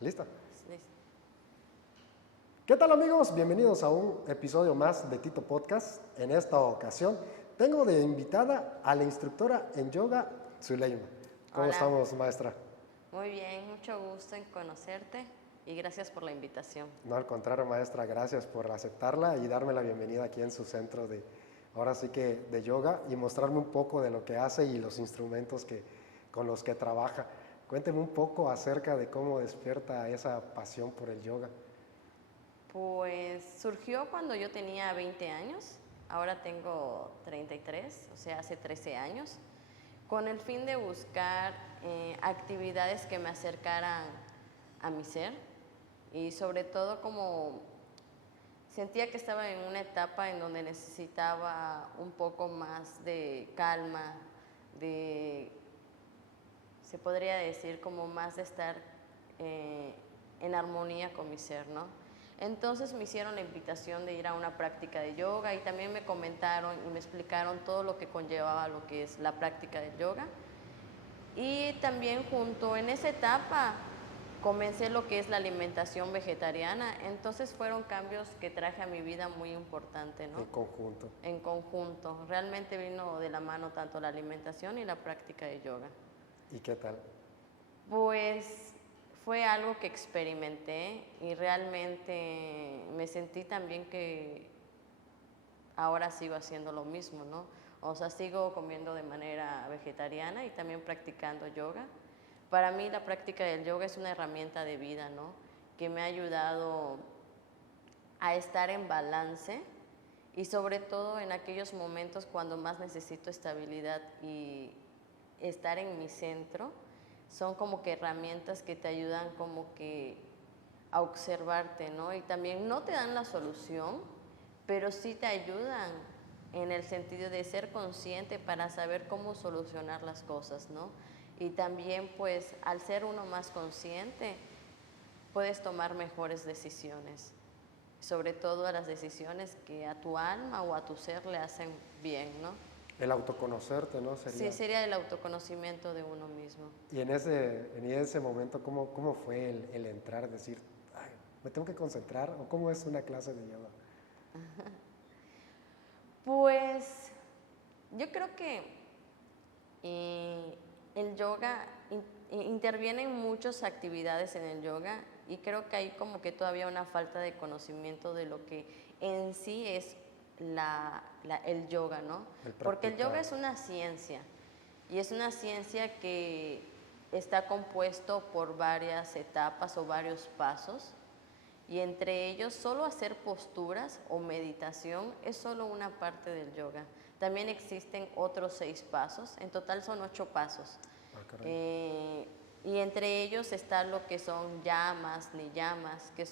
¿Lista? Listo. ¿Qué tal amigos? Bienvenidos a un episodio más de Tito Podcast. En esta ocasión tengo de invitada a la instructora en yoga, Zuleima. ¿Cómo Hola, estamos, maestra? muy bien, mucho gusto en conocerte y gracias por la invitación. No, al contrario, maestra, gracias por aceptarla y darme la bienvenida aquí en su centro ahora sí que de yoga y mostrarme un poco de lo que hace y los instrumentos con los que trabaja. Cuénteme un poco acerca de cómo despierta esa pasión por el yoga. Pues surgió cuando yo tenía 20 años, ahora tengo 33, o sea, hace 13 años, con el fin de buscar actividades que me acercaran a mi ser y sobre todo como sentía que estaba en una etapa en donde necesitaba un poco más de calma, de se podría decir como más de estar eh, en armonía con mi ser, ¿no? Entonces me hicieron la invitación de ir a una práctica de yoga y también me comentaron y me explicaron todo lo que conllevaba lo que es la práctica del yoga. Y también junto en esa etapa comencé lo que es la alimentación vegetariana, entonces fueron cambios que traje a mi vida muy importante, ¿no? En conjunto. En conjunto, realmente vino de la mano tanto la alimentación y la práctica de yoga. ¿Y qué tal? Pues fue algo que experimenté y realmente me sentí también que ahora sigo haciendo lo mismo, ¿no? O sea, sigo comiendo de manera vegetariana y también practicando yoga. Para mí la práctica del yoga es una herramienta de vida, ¿no? Que me ha ayudado a estar en balance y sobre todo en aquellos momentos cuando más necesito estabilidad y estar en mi centro, son como que herramientas que te ayudan como que a observarte, ¿no? Y también no te dan la solución, pero sí te ayudan en el sentido de ser consciente para saber cómo solucionar las cosas, ¿no? Y también pues al ser uno más consciente, puedes tomar mejores decisiones, sobre todo a las decisiones que a tu alma o a tu ser le hacen bien, ¿no? El autoconocerte, ¿no? Sí, Sería. sería el autoconocimiento de uno mismo. Y en ese momento, ¿cómo fue el entrar, decir, ay, me tengo que concentrar? ¿O cómo es una clase de yoga? Pues yo creo que el yoga intervienen muchas actividades en el yoga y creo que hay como que todavía una falta de conocimiento de lo que en sí es el yoga, ¿no? El Porque el yoga practicar. es una ciencia y es una ciencia que está compuesto por varias etapas o varios pasos y entre ellos solo hacer posturas o meditación es solo una parte del yoga. También existen otros 6 pasos, en total son 8 pasos. Ah, caray. Y entre ellos está lo que son yamas, niyamas, que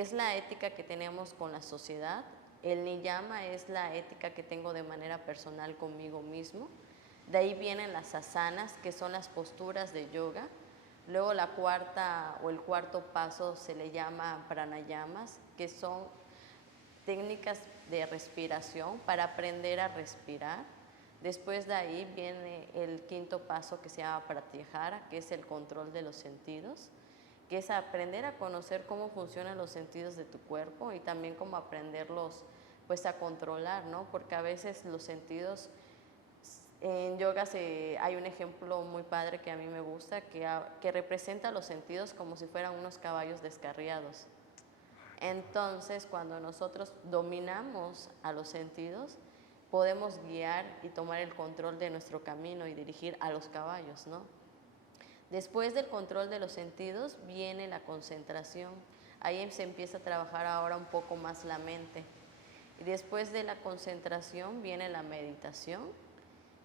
es la ética que tenemos con la sociedad. El niyama es la ética que tengo de manera personal conmigo mismo. De ahí vienen las asanas, que son las posturas de yoga. Luego la cuarta o el cuarto paso se le llama pranayamas, que son técnicas de respiración para aprender a respirar. Después de ahí viene el quinto paso que se llama pratyahara, que es el control de los sentidos, que es aprender a conocer cómo funcionan los sentidos de tu cuerpo y también cómo aprenderlos pues a controlar, ¿no? Porque a veces los sentidos en yoga hay un ejemplo muy padre que a mí me gusta, que representa los sentidos como si fueran unos caballos descarriados. Entonces, cuando nosotros dominamos a los sentidos, podemos guiar y tomar el control de nuestro camino y dirigir a los caballos, ¿no? Después del control de los sentidos viene la concentración. Ahí se empieza a trabajar ahora un poco más la mente. Y después de la concentración viene la meditación,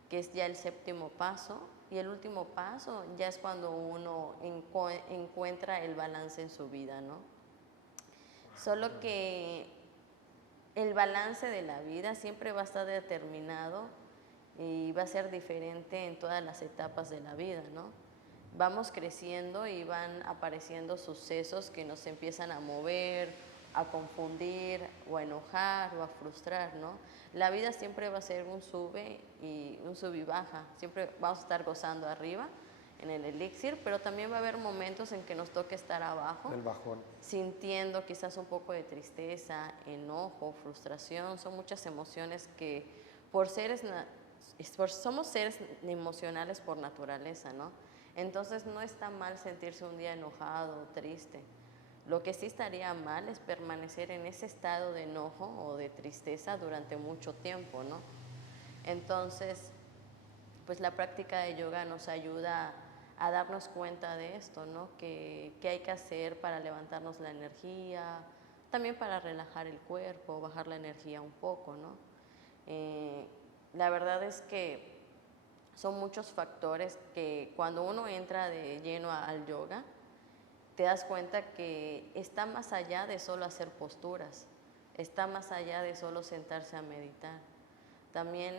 que es ya el séptimo paso, y el último paso ya es cuando uno encuentra el balance en su vida, ¿no? Solo que el balance de la vida siempre va a estar determinado y va a ser diferente en todas las etapas de la vida, ¿no? Vamos creciendo y van apareciendo sucesos que nos empiezan a mover, a confundir o a enojar o a frustrar, ¿no? La vida siempre va a ser un sube y baja, siempre vamos a estar gozando arriba en el elixir, pero también va a haber momentos en que nos toque estar abajo, El bajón. sintiendo quizás un poco de tristeza, enojo, frustración. Son muchas emociones que somos seres emocionales por naturaleza, ¿no? Entonces no está mal sentirse un día enojado o triste. Lo que sí estaría mal es permanecer en ese estado de enojo o de tristeza durante mucho tiempo, ¿no? Entonces, pues la práctica de yoga nos ayuda a darnos cuenta de esto, ¿no? ¿Qué hay que hacer para levantarnos la energía? También para relajar el cuerpo, bajar la energía un poco, ¿no? La verdad es que son muchos factores que cuando uno entra de lleno al yoga, te das cuenta que está más allá de solo hacer posturas, está más allá de solo sentarse a meditar. También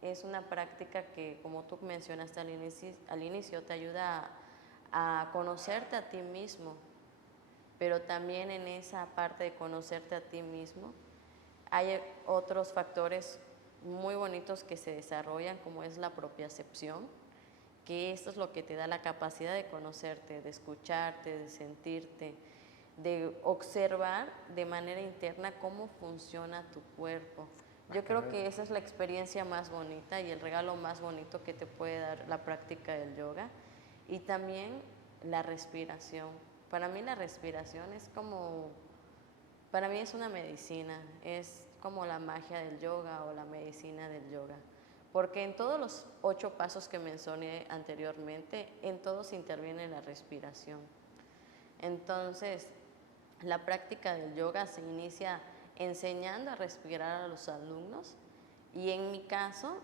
es una práctica que, como tú mencionaste al inicio, te ayuda a conocerte a ti mismo, pero también en esa parte de conocerte a ti mismo hay otros factores muy bonitos que se desarrollan, como es la propiocepción, que esto es lo que te da la capacidad de conocerte, de escucharte, de sentirte, de observar de manera interna cómo funciona tu cuerpo. Yo creo que esa es la experiencia más bonita y el regalo más bonito que te puede dar la práctica del yoga. Y también la respiración. Para mí la respiración es como, para mí es una medicina, es como la magia del yoga o la medicina del yoga. Porque en todos los 8 pasos que mencioné anteriormente, en todos interviene la respiración. Entonces, la práctica del yoga se inicia enseñando a respirar a los alumnos y en mi caso,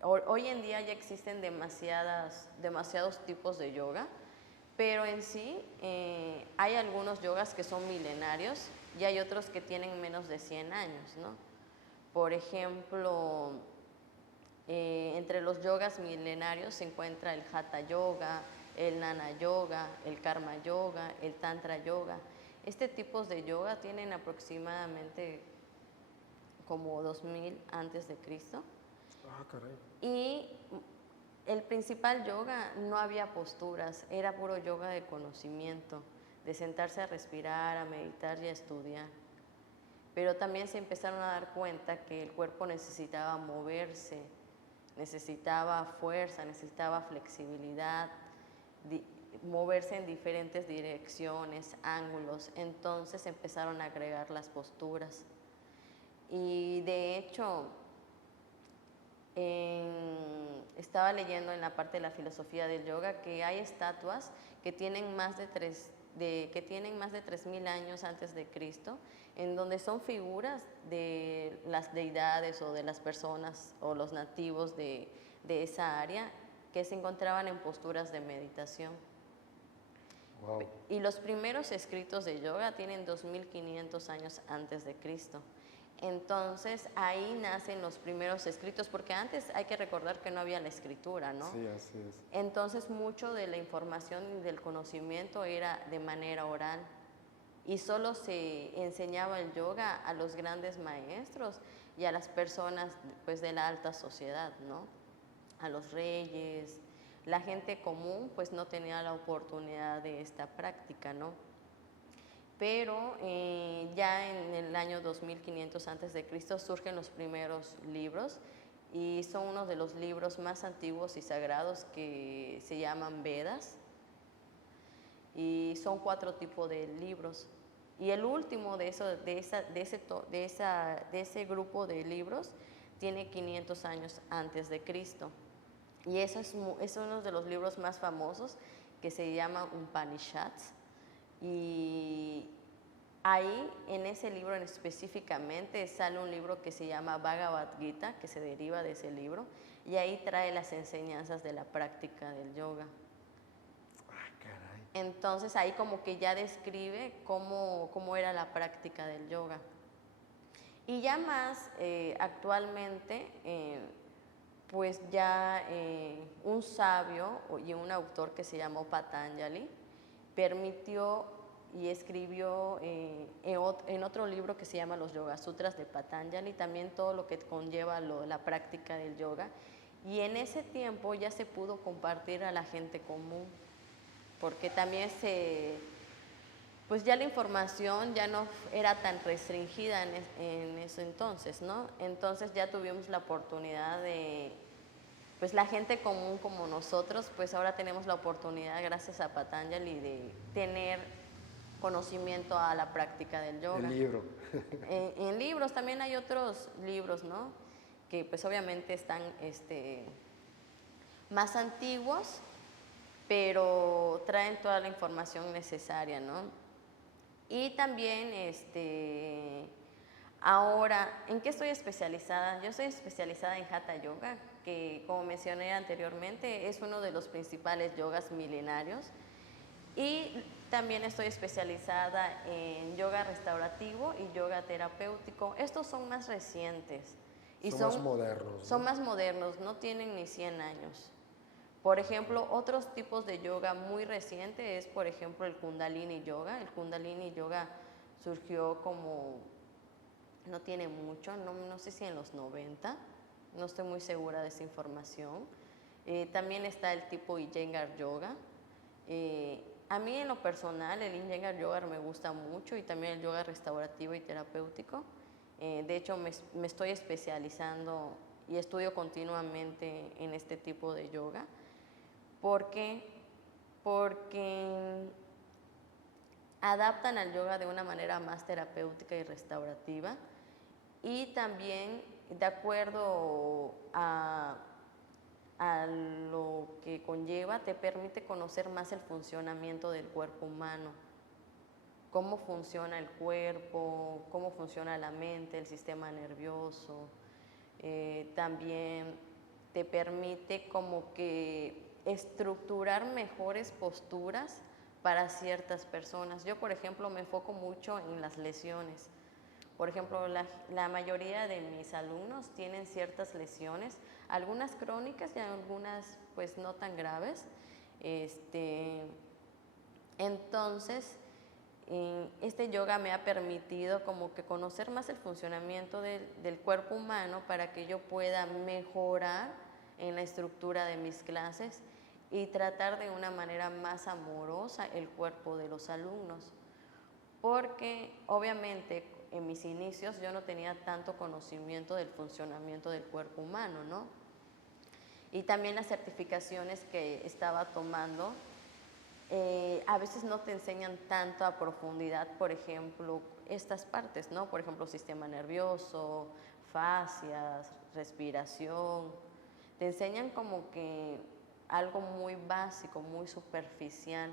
hoy en día ya existen demasiados tipos de yoga, pero en sí hay algunos yogas que son milenarios y hay otros que tienen menos de 100 años, ¿no? Por ejemplo, entre los yogas milenarios se encuentra el Hatha Yoga, el Jnana Yoga, el Karma Yoga, el Tantra Yoga. Este tipo de yoga tienen aproximadamente como 2000 antes de Cristo. Ah, caray. Y el principal yoga no había posturas, era puro yoga de conocimiento, de sentarse a respirar, a meditar y a estudiar. Pero también se empezaron a dar cuenta que el cuerpo necesitaba moverse, necesitaba fuerza, necesitaba flexibilidad, moverse en diferentes direcciones, ángulos. Entonces empezaron a agregar las posturas. Y de hecho, estaba leyendo en la parte de la filosofía del yoga que hay estatuas que tienen más de 3000 años antes de Cristo, en donde son figuras de las deidades o de las personas o los nativos de esa área que se encontraban en posturas de meditación. Wow. Y los primeros escritos de yoga tienen 2500 años antes de Cristo. Entonces ahí nacen los primeros escritos, porque antes hay que recordar que no había la escritura, ¿no? Sí, así es. Entonces mucho de la información y del conocimiento era de manera oral y solo se enseñaba el yoga a los grandes maestros y a las personas pues de la alta sociedad, ¿no? A los reyes, la gente común pues no tenía la oportunidad de esta práctica, ¿no? Pero ya en el año 2500 a.C. surgen los primeros libros y son uno de los libros más antiguos y sagrados que se llaman Vedas, y son 4 tipos de libros. Y el último de ese grupo de libros tiene 500 años antes de Cristo. Y eso es uno de los libros más famosos que se llama Upanishads. Y ahí, en ese libro específicamente, sale un libro que se llama Bhagavad Gita, que se deriva de ese libro, y ahí trae las enseñanzas de la práctica del yoga. Ah, caray. Entonces ahí como que ya describe cómo era la práctica del yoga. Y ya más actualmente, pues ya un sabio y un autor que se llamó Patanjali permitió y escribió en otro libro que se llama Los Yoga Sutras de Patanjali, también todo lo que conlleva la práctica del yoga. Y en ese tiempo ya se pudo compartir a la gente común, porque también pues ya la información ya no era tan restringida en ese entonces, ¿no? Entonces ya tuvimos la oportunidad de, pues la gente común como nosotros, pues ahora tenemos la oportunidad, gracias a Patanjali, de tener conocimiento a la práctica del yoga. El libro. En libros, también hay otros libros, ¿no? Que pues obviamente están más antiguos, pero traen toda la información necesaria, ¿no? Y también, ahora, ¿en qué estoy especializada? Yo estoy especializada en Hatha Yoga, que como mencioné anteriormente, es uno de los principales yogas milenarios. Y también estoy especializada en yoga restaurativo y yoga terapéutico. Estos son más recientes. Y son más modernos, ¿no? Son más modernos, no tienen ni 100 años. Por ejemplo, otros tipos de yoga muy reciente es, por ejemplo, el Kundalini Yoga. El Kundalini Yoga surgió como, no tiene mucho, no sé si en los 90, no estoy muy segura de esa información. También está el tipo Iyengar Yoga. A mí en lo personal el Iyengar Yoga me gusta mucho y también el yoga restaurativo y terapéutico. De hecho, me estoy especializando y estudio continuamente en este tipo de yoga. Porque adaptan al yoga de una manera más terapéutica y restaurativa, y también de acuerdo a lo que conlleva, te permite conocer más el funcionamiento del cuerpo humano, cómo funciona el cuerpo, cómo funciona la mente, el sistema nervioso. También te permite como que estructurar mejores posturas para ciertas personas. Yo, por ejemplo, me enfoco mucho en las lesiones. Por ejemplo, la mayoría de mis alumnos tienen ciertas lesiones, algunas crónicas y algunas pues no tan graves. Entonces, este yoga me ha permitido como que conocer más el funcionamiento del cuerpo humano para que yo pueda mejorar en la estructura de mis clases y tratar de una manera más amorosa el cuerpo de los alumnos. Porque obviamente en mis inicios yo no tenía tanto conocimiento del funcionamiento del cuerpo humano, ¿no? Y también las certificaciones que estaba tomando, a veces no te enseñan tanto a profundidad, por ejemplo, estas partes, ¿no? Por ejemplo, sistema nervioso, fascias, respiración. Te enseñan como que algo muy básico, muy superficial,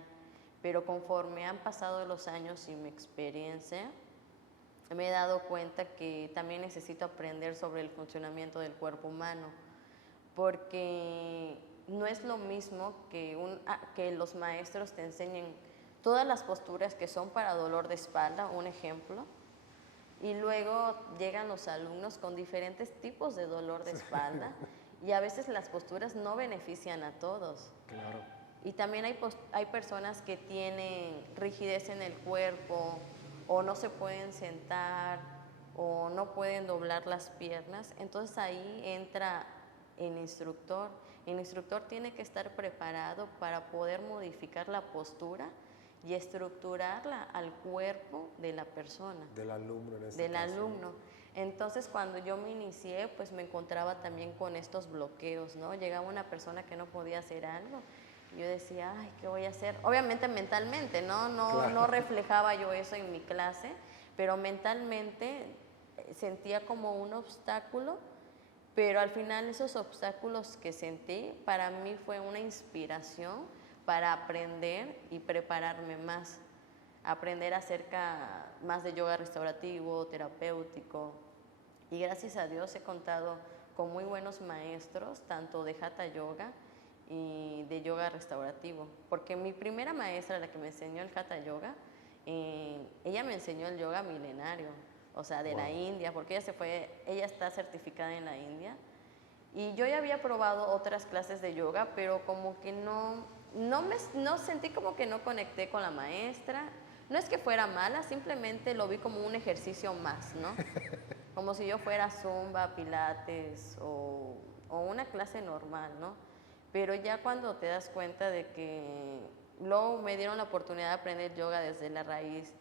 pero conforme han pasado los años y mi experiencia, me he dado cuenta que también necesito aprender sobre el funcionamiento del cuerpo humano, porque no es lo mismo que los maestros te enseñen todas las posturas que son para dolor de espalda, un ejemplo, y luego llegan los alumnos con diferentes tipos de dolor de espalda y a veces las posturas no benefician a todos. Claro. Y también hay personas que tienen rigidez en el cuerpo, o no se pueden sentar, o no pueden doblar las piernas. Entonces ahí entra el instructor. El instructor tiene que estar preparado para poder modificar la postura y estructurarla al cuerpo de la persona. Del alumno en este Del caso. alumno. Entonces, cuando yo me inicié, pues me encontraba también con estos bloqueos, ¿no? Llegaba una persona que no podía hacer algo. Yo decía, ay, ¿qué voy a hacer? Obviamente mentalmente, ¿no? Claro. No reflejaba yo eso en mi clase, pero mentalmente sentía como un obstáculo, pero al final esos obstáculos que sentí para mí fue una inspiración para aprender y prepararme más, aprender acerca más de yoga restaurativo, terapéutico, y gracias a Dios he contado con muy buenos maestros, tanto de Hatha Yoga y de yoga restaurativo, porque mi primera maestra, la que me enseñó el Hatha Yoga, ella me enseñó el yoga milenario, o sea, de la India, porque ella está certificada en la India, y yo ya había probado otras clases de yoga, pero como que no sentí, como que no conecté con la maestra. No es que fuera mala, simplemente lo vi como un ejercicio más, ¿no? Como si yo fuera zumba, pilates o o una clase normal, ¿no? Pero ya cuando te das cuenta de que luego me dieron la oportunidad de aprender yoga desde la raíz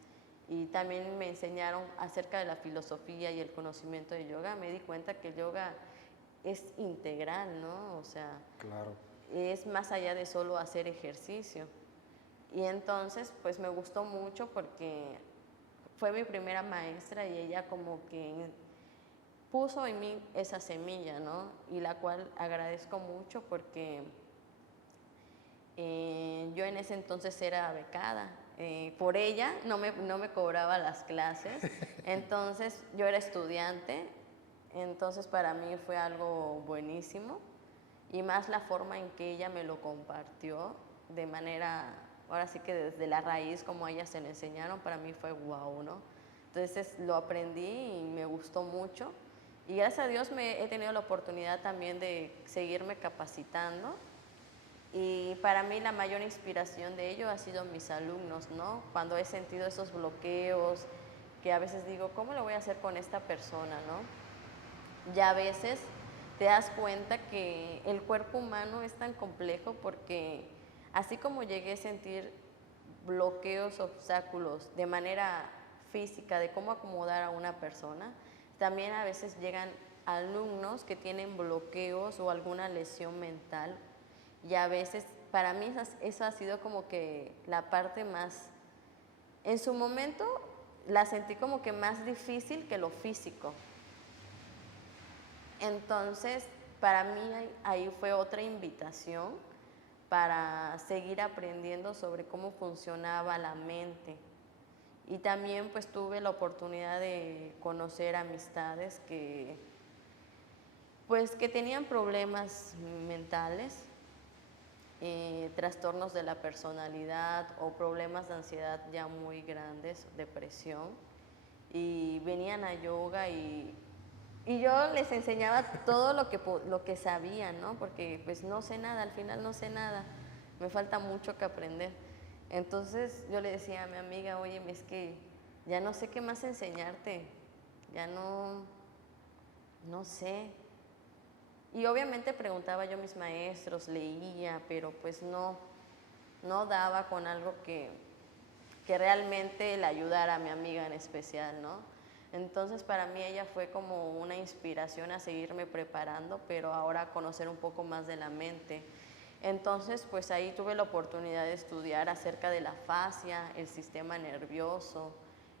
y también me enseñaron acerca de la filosofía y el conocimiento de yoga, me di cuenta que el yoga es integral, ¿no? O sea, Claro. es más allá de solo hacer ejercicio. Y entonces, pues me gustó mucho porque fue mi primera maestra y ella como que puso en mí esa semilla, ¿no? Y la cual agradezco mucho porque yo en ese entonces era becada. Por ella no me cobraba las clases, entonces yo era estudiante, entonces para mí fue algo buenísimo y más la forma en que ella me lo compartió de manera, ahora sí que desde la raíz como a ella se le enseñaron, para mí fue guau, ¿no? Entonces lo aprendí y me gustó mucho y gracias a Dios he tenido la oportunidad también de seguirme capacitando y para mí la mayor inspiración de ello ha sido mis alumnos, ¿no? Cuando he sentido esos bloqueos, que a veces digo, ¿cómo lo voy a hacer con esta persona, no? Ya a veces te das cuenta que el cuerpo humano es tan complejo porque así como llegué a sentir bloqueos, obstáculos de manera física, de cómo acomodar a una persona, también a veces llegan alumnos que tienen bloqueos o alguna lesión mental y a veces para mí eso ha sido como que la parte más, en su momento la sentí como que más difícil que lo físico. Entonces, para mí ahí fue otra invitación para seguir aprendiendo sobre cómo funcionaba la mente. Y también pues tuve la oportunidad de conocer amistades que tenían problemas mentales, trastornos de la personalidad o problemas de ansiedad ya muy grandes, depresión, y venían a yoga y yo les enseñaba todo lo que sabía, ¿no? Porque pues no sé nada, al final no sé nada, me falta mucho que aprender. Entonces yo le decía a mi amiga, oye, es que ya no sé qué más enseñarte, ya no sé. Y obviamente preguntaba yo a mis maestros, leía, pero pues no daba con algo que realmente le ayudara a mi amiga en especial, ¿no? Entonces para mí ella fue como una inspiración a seguirme preparando, pero ahora a conocer un poco más de la mente. Entonces pues ahí tuve la oportunidad de estudiar acerca de la fascia, el sistema nervioso,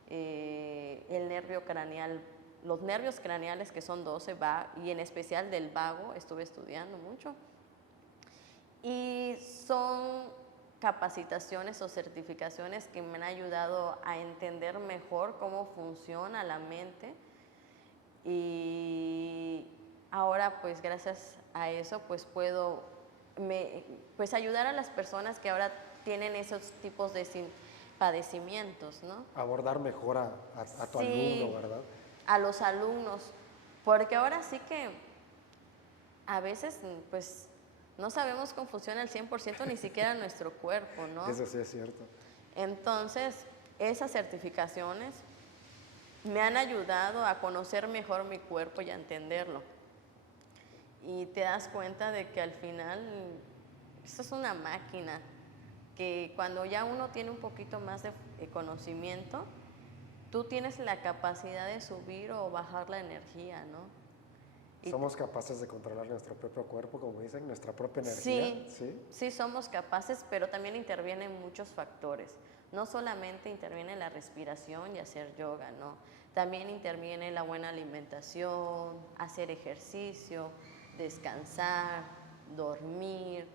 el nervio craneal, los nervios craneales que son 12, y en especial del vago estuve estudiando mucho. Y son capacitaciones o certificaciones que me han ayudado a entender mejor cómo funciona la mente y ahora pues gracias a eso pues puedo pues ayudar a las personas que ahora tienen esos tipos de padecimientos, ¿no? Abordar mejor a tu Sí, alumno, ¿verdad? a los alumnos, porque ahora sí que a veces pues no sabemos cómo funciona el 100% ni siquiera nuestro cuerpo, ¿no? Eso sí es cierto. Entonces, esas certificaciones me han ayudado a conocer mejor mi cuerpo y a entenderlo. Y te das cuenta de que al final esto es una máquina, que cuando ya uno tiene un poquito más de conocimiento, tú tienes la capacidad de subir o bajar la energía, ¿no? Somos capaces de controlar nuestro propio cuerpo, como dicen, nuestra propia energía. Sí, somos capaces, pero también intervienen muchos factores. No solamente interviene la respiración y hacer yoga, ¿no? También interviene la buena alimentación, hacer ejercicio, descansar, dormir,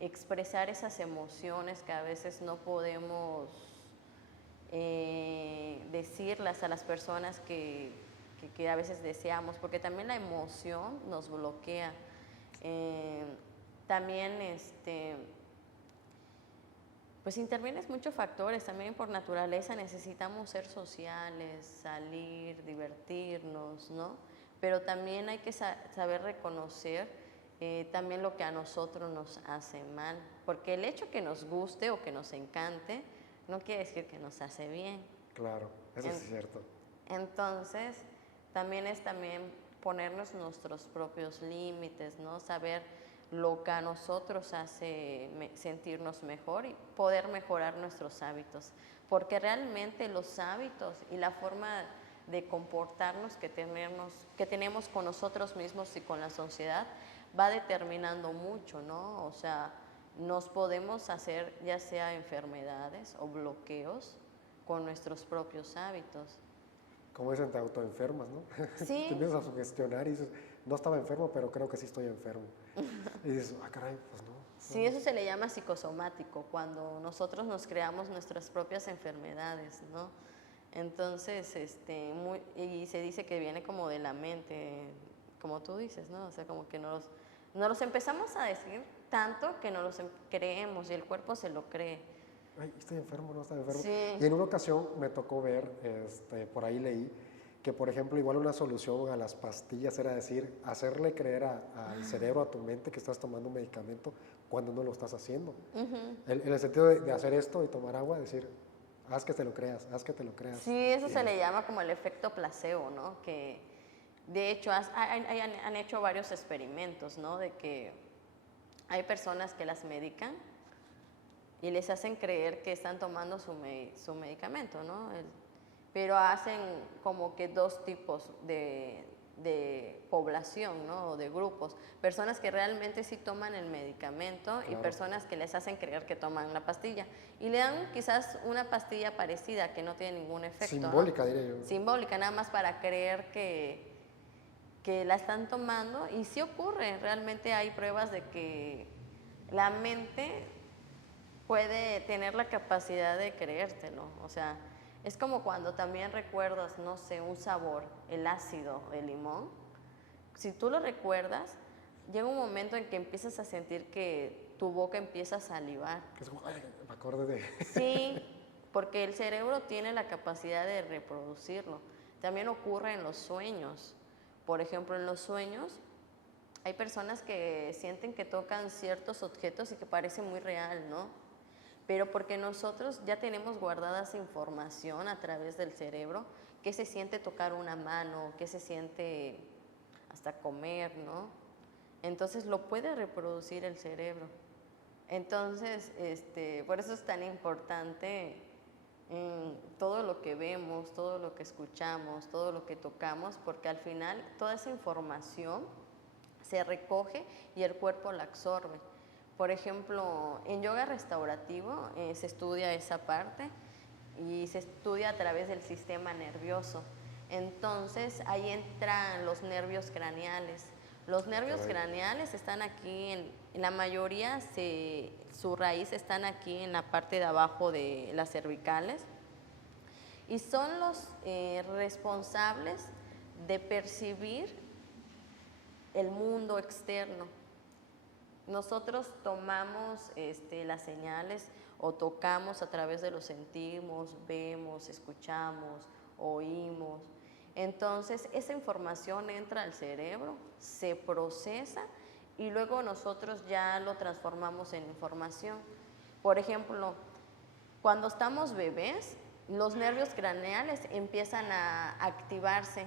expresar esas emociones que a veces no podemos decirlas a las personas que a veces deseamos, porque también la emoción nos bloquea. También pues intervienes muchos factores, también por naturaleza necesitamos ser sociales, salir, divertirnos, ¿no? Pero también hay que saber reconocer también lo que a nosotros nos hace mal, porque el hecho que nos guste o que nos encante no quiere decir que nos hace bien. Claro, eso es cierto. Entonces, también ponernos nuestros propios límites, ¿no? Saber lo que a nosotros hace sentirnos mejor y poder mejorar nuestros hábitos. Porque realmente los hábitos y la forma de comportarnos que tenemos con nosotros mismos y con la sociedad va determinando mucho, ¿no? O sea, nos podemos hacer ya sea enfermedades o bloqueos con nuestros propios hábitos. Como dicen, te autoenfermas, ¿no? Te Sí, empiezas a sugestionar y dices, no estaba enfermo, pero creo que sí estoy enfermo. Y dices, ah, caray, pues no. sí, eso se le llama psicosomático, cuando nosotros nos creamos nuestras propias enfermedades, ¿no? Entonces, y se dice que viene como de la mente, como tú dices, ¿no? O sea, como que nos los empezamos a decir tanto que nos los creemos y el cuerpo se lo cree. Ay, estoy enfermo, no estoy enfermo. Sí. Y en una ocasión me tocó ver, por ahí leí, que por ejemplo igual una solución a las pastillas era decir, hacerle creer al cerebro, a tu mente que estás tomando un medicamento cuando no lo estás haciendo. En el sentido de hacer esto y tomar agua, decir, haz que te lo creas, haz que te lo creas. Sí, eso se le llama como el efecto placebo, ¿no? Que de hecho han hecho varios experimentos, ¿no? De que hay personas que las medican y les hacen creer que están tomando su medicamento, ¿no? Pero hacen como que dos tipos de población, ¿no? O de grupos. Personas que realmente sí toman el medicamento y personas que les hacen creer que toman la pastilla. Y le dan quizás una pastilla parecida que no tiene ningún efecto. Simbólica, ¿no? diría yo. Simbólica, nada más para creer que la están tomando. Y sí ocurre, realmente hay pruebas de que la mente puede tener la capacidad de creértelo. O sea, es como cuando también recuerdas, no sé, un sabor, el ácido, el limón. Si tú lo recuerdas, llega un momento en que empiezas a sentir que tu boca empieza a salivar. Es como, ay, me acordé de... Sí, porque el cerebro tiene la capacidad de reproducirlo. También ocurre en los sueños. Por ejemplo, en los sueños hay personas que sienten que tocan ciertos objetos y que parece muy real, ¿no? Pero porque nosotros ya tenemos guardada esa información a través del cerebro, qué se siente tocar una mano, qué se siente hasta comer, ¿no? Entonces lo puede reproducir el cerebro. Entonces, por eso es tan importante todo lo que vemos, todo lo que escuchamos, todo lo que tocamos, porque al final toda esa información se recoge y el cuerpo la absorbe. Por ejemplo, en yoga restaurativo se estudia esa parte y se estudia a través del sistema nervioso. Entonces ahí entran los nervios craneales. Los nervios craneales están aquí, en la mayoría su raíz están aquí en la parte de abajo de las cervicales y son los responsables de percibir el mundo externo. Nosotros tomamos las señales o tocamos a través de los sentimos, vemos, escuchamos, oímos. Entonces esa información entra al cerebro, se procesa y luego nosotros ya lo transformamos en información. Por ejemplo, cuando estamos bebés, los nervios craneales empiezan a activarse.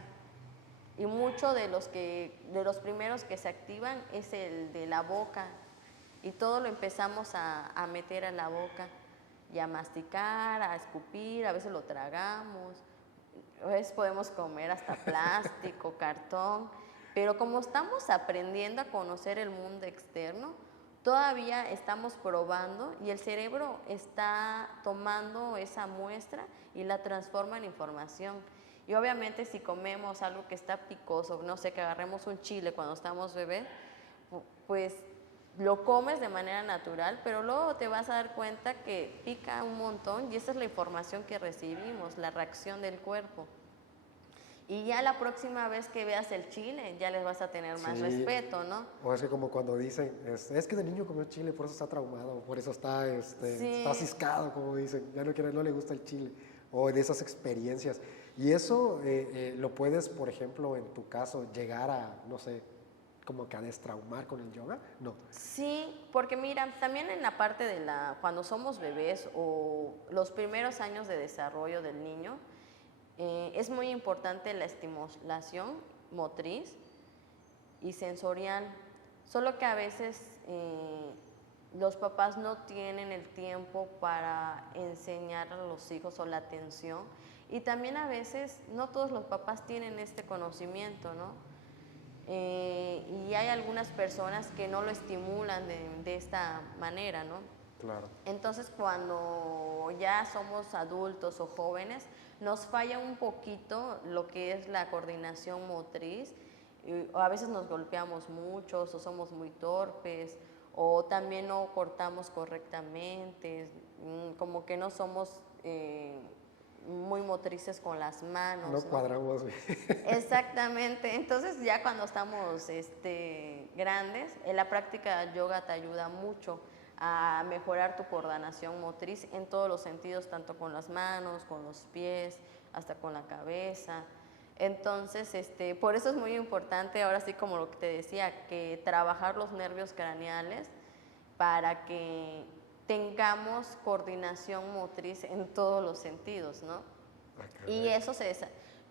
Y muchos de los primeros que se activan es el de la boca. Y todo lo empezamos a meter a la boca y a masticar, a escupir, a veces lo tragamos, a veces podemos comer hasta plástico, cartón. Pero como estamos aprendiendo a conocer el mundo externo, todavía estamos probando y el cerebro está tomando esa muestra y la transforma en información. Y obviamente si comemos algo que está picoso, no sé, que agarremos un chile cuando estamos bebés, pues lo comes de manera natural, pero luego te vas a dar cuenta que pica un montón y esa es la información que recibimos, la reacción del cuerpo. Y ya la próxima vez que veas el chile, ya les vas a tener más respeto, ¿no? O es que como cuando dicen, es que de niño comió chile, por eso está traumado, por eso está ciscado, como dicen, ya no le gusta el chile, o de esas experiencias. Y eso lo puedes, por ejemplo, en tu caso, llegar a, no sé, como que a destraumar con el yoga, ¿no? Sí, porque mira, también en la parte de cuando somos bebés o los primeros años de desarrollo del niño, es muy importante la estimulación motriz y sensorial. Solo que a veces los papás no tienen el tiempo para enseñar a los hijos o la atención. Y también a veces no todos los papás tienen este conocimiento, ¿no? Y hay algunas personas que no lo estimulan de esta manera, ¿no? Claro. Entonces, cuando ya somos adultos o jóvenes, nos falla un poquito lo que es la coordinación motriz. O a veces nos golpeamos mucho, o somos muy torpes, o también no cortamos correctamente, como que no somos muy motrices con las manos. No cuadramos bien. Exactamente. Entonces ya cuando estamos grandes, la práctica de yoga te ayuda mucho a mejorar tu coordinación motriz en todos los sentidos, tanto con las manos, con los pies, hasta con la cabeza. Entonces, por eso es muy importante, ahora sí como lo que te decía, que trabajar los nervios craneales para que tengamos coordinación motriz en todos los sentidos, ¿no? Y eso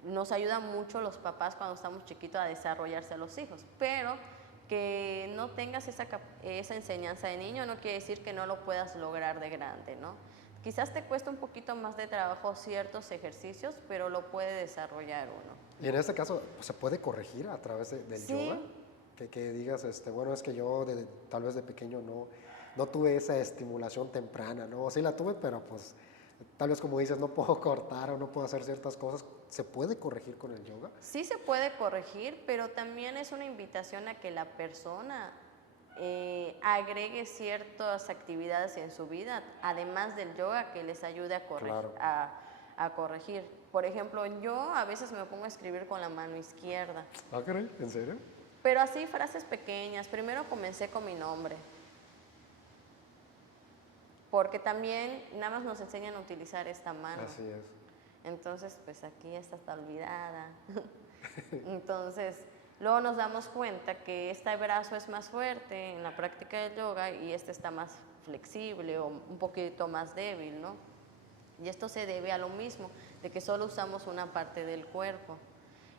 nos ayuda mucho los papás cuando estamos chiquitos a desarrollarse a los hijos, pero que no tengas esa enseñanza de niño no quiere decir que no lo puedas lograr de grande, ¿no? Quizás te cuesta un poquito más de trabajo ciertos ejercicios, pero lo puede desarrollar uno. Y en este caso, ¿se puede corregir a través del Sí. yoga? Que digas, bueno, es que yo tal vez de pequeño no tuve esa estimulación temprana, ¿no? Sí la tuve, pero pues tal vez como dices, no puedo cortar o no puedo hacer ciertas cosas. ¿Se puede corregir con el yoga? Sí se puede corregir, pero también es una invitación a que la persona agregue ciertas actividades en su vida, además del yoga, que les ayude a corregir. Claro. A corregir. Por ejemplo, yo a veces me pongo a escribir con la mano izquierda. ¿Ah, caray? ¿En serio? Pero así frases pequeñas. Primero comencé con mi nombre. Porque también nada más nos enseñan a utilizar esta mano. Así es. Entonces, pues aquí esta está olvidada. Entonces, luego nos damos cuenta que este brazo es más fuerte en la práctica del yoga y este está más flexible o un poquito más débil, ¿no? Y esto se debe a lo mismo, de que solo usamos una parte del cuerpo.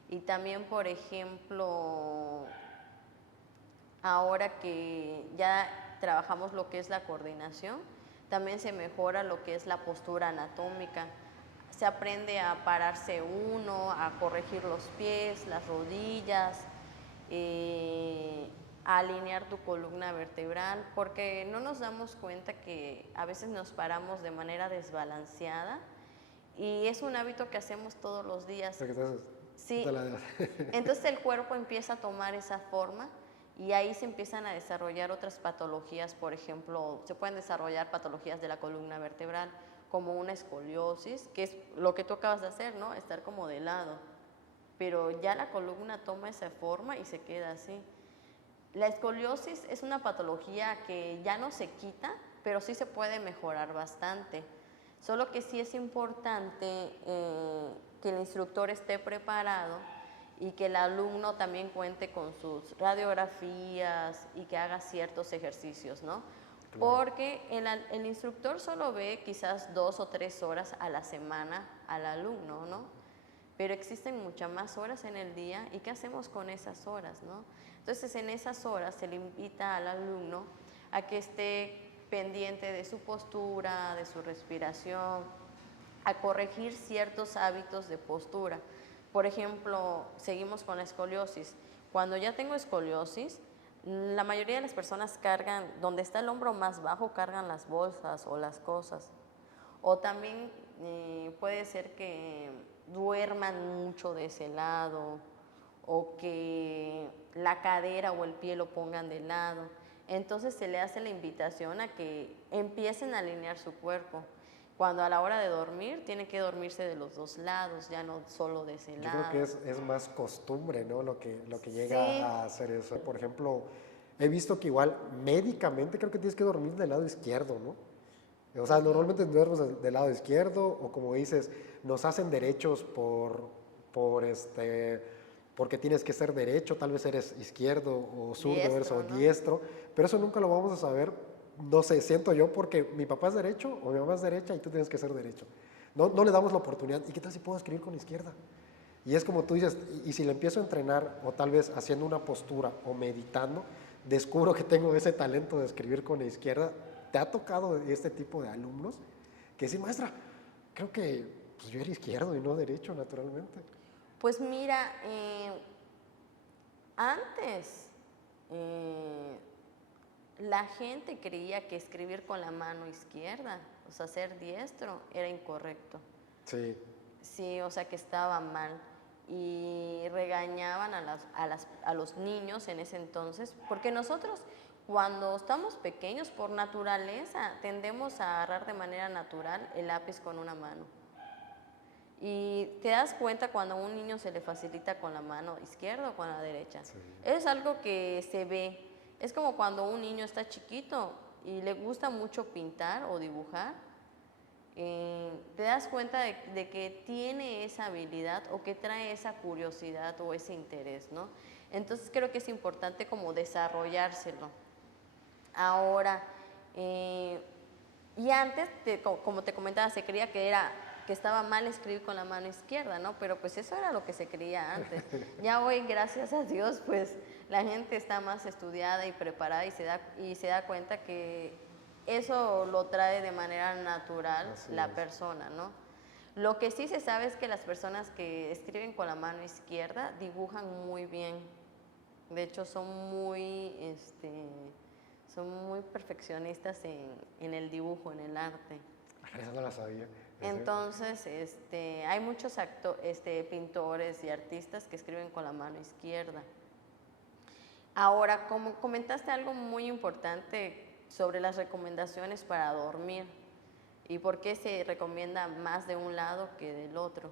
Y también, por ejemplo, ahora que ya trabajamos lo que es la coordinación, también se mejora lo que es la postura anatómica. Se aprende a pararse uno, a corregir los pies, las rodillas, a alinear tu columna vertebral, porque no nos damos cuenta que a veces nos paramos de manera desbalanceada y es un hábito que hacemos todos los días. Sí, entonces el cuerpo empieza a tomar esa forma y ahí se empiezan a desarrollar otras patologías. Por ejemplo, se pueden desarrollar patologías de la columna vertebral, como una escoliosis, que es lo que tú acabas de hacer, ¿no? Estar como de lado. Pero ya la columna toma esa forma y se queda así. La escoliosis es una patología que ya no se quita, pero sí se puede mejorar bastante. Solo que sí es importante que el instructor esté preparado y que el alumno también cuente con sus radiografías y que haga ciertos ejercicios, ¿no? Claro. Porque el instructor solo ve quizás 2 o 3 horas a la semana al alumno, ¿no? Pero existen muchas más horas en el día y ¿qué hacemos con esas horas, no? Entonces en esas horas se le invita al alumno a que esté pendiente de su postura, de su respiración, a corregir ciertos hábitos de postura. Por ejemplo, seguimos con la escoliosis. Cuando ya tengo escoliosis, la mayoría de las personas cargan, donde está el hombro más bajo, cargan las bolsas o las cosas. O también puede ser que duerman mucho de ese lado o que la cadera o el pie lo pongan de lado. Entonces se le hace la invitación a que empiecen a alinear su cuerpo. Cuando a la hora de dormir, tiene que dormirse de los dos lados, ya no solo de ese lado. Yo creo que es más costumbre, ¿no? Lo que llega sí. a hacer eso. Por ejemplo, he visto que igual médicamente creo que tienes que dormir del lado izquierdo, ¿no? O sea, normalmente duermes del lado izquierdo o como dices, nos hacen derechos porque tienes que ser derecho, tal vez eres izquierdo o zurdo o diestro, pero eso nunca lo vamos a saber, no sé, siento yo, porque mi papá es derecho o mi mamá es derecha y tú tienes que ser derecho. No le damos la oportunidad. ¿Y qué tal si puedo escribir con la izquierda? Y es como tú dices, y si le empiezo a entrenar, o tal vez haciendo una postura o meditando, descubro que tengo ese talento de escribir con la izquierda. ¿Te ha tocado este tipo de alumnos que dicen, maestra, creo que pues, yo era izquierdo y no derecho, naturalmente? Pues mira, antes eh, la gente creía que escribir con la mano izquierda, o sea, ser diestro, era incorrecto. Sí, Sí, o sea, que estaba mal. Y regañaban a los niños en ese entonces, porque nosotros cuando estamos pequeños, por naturaleza, tendemos a agarrar de manera natural el lápiz con una mano. Y te das cuenta cuando a un niño se le facilita con la mano izquierda o con la derecha. sí. Es algo que se ve. Es como cuando un niño está chiquito y le gusta mucho pintar o dibujar. Te das cuenta de que tiene esa habilidad o que trae esa curiosidad o ese interés, ¿no? Entonces creo que es importante como desarrollárselo. Ahora, y antes, como te comentaba, se creía que estaba mal escribir con la mano izquierda, ¿no? Pero pues eso era lo que se creía antes. Ya hoy, gracias a Dios, pues la gente está más estudiada y preparada y se da cuenta que eso lo trae de manera natural Así la es. persona, ¿no? Lo que sí se sabe es que las personas que escriben con la mano izquierda dibujan muy bien. De hecho, son muy perfeccionistas en el dibujo, en el arte. Esa no la sabía. Entonces, hay muchos pintores y artistas que escriben con la mano izquierda. Ahora, como comentaste algo muy importante sobre las recomendaciones para dormir y por qué se recomienda más de un lado que del otro.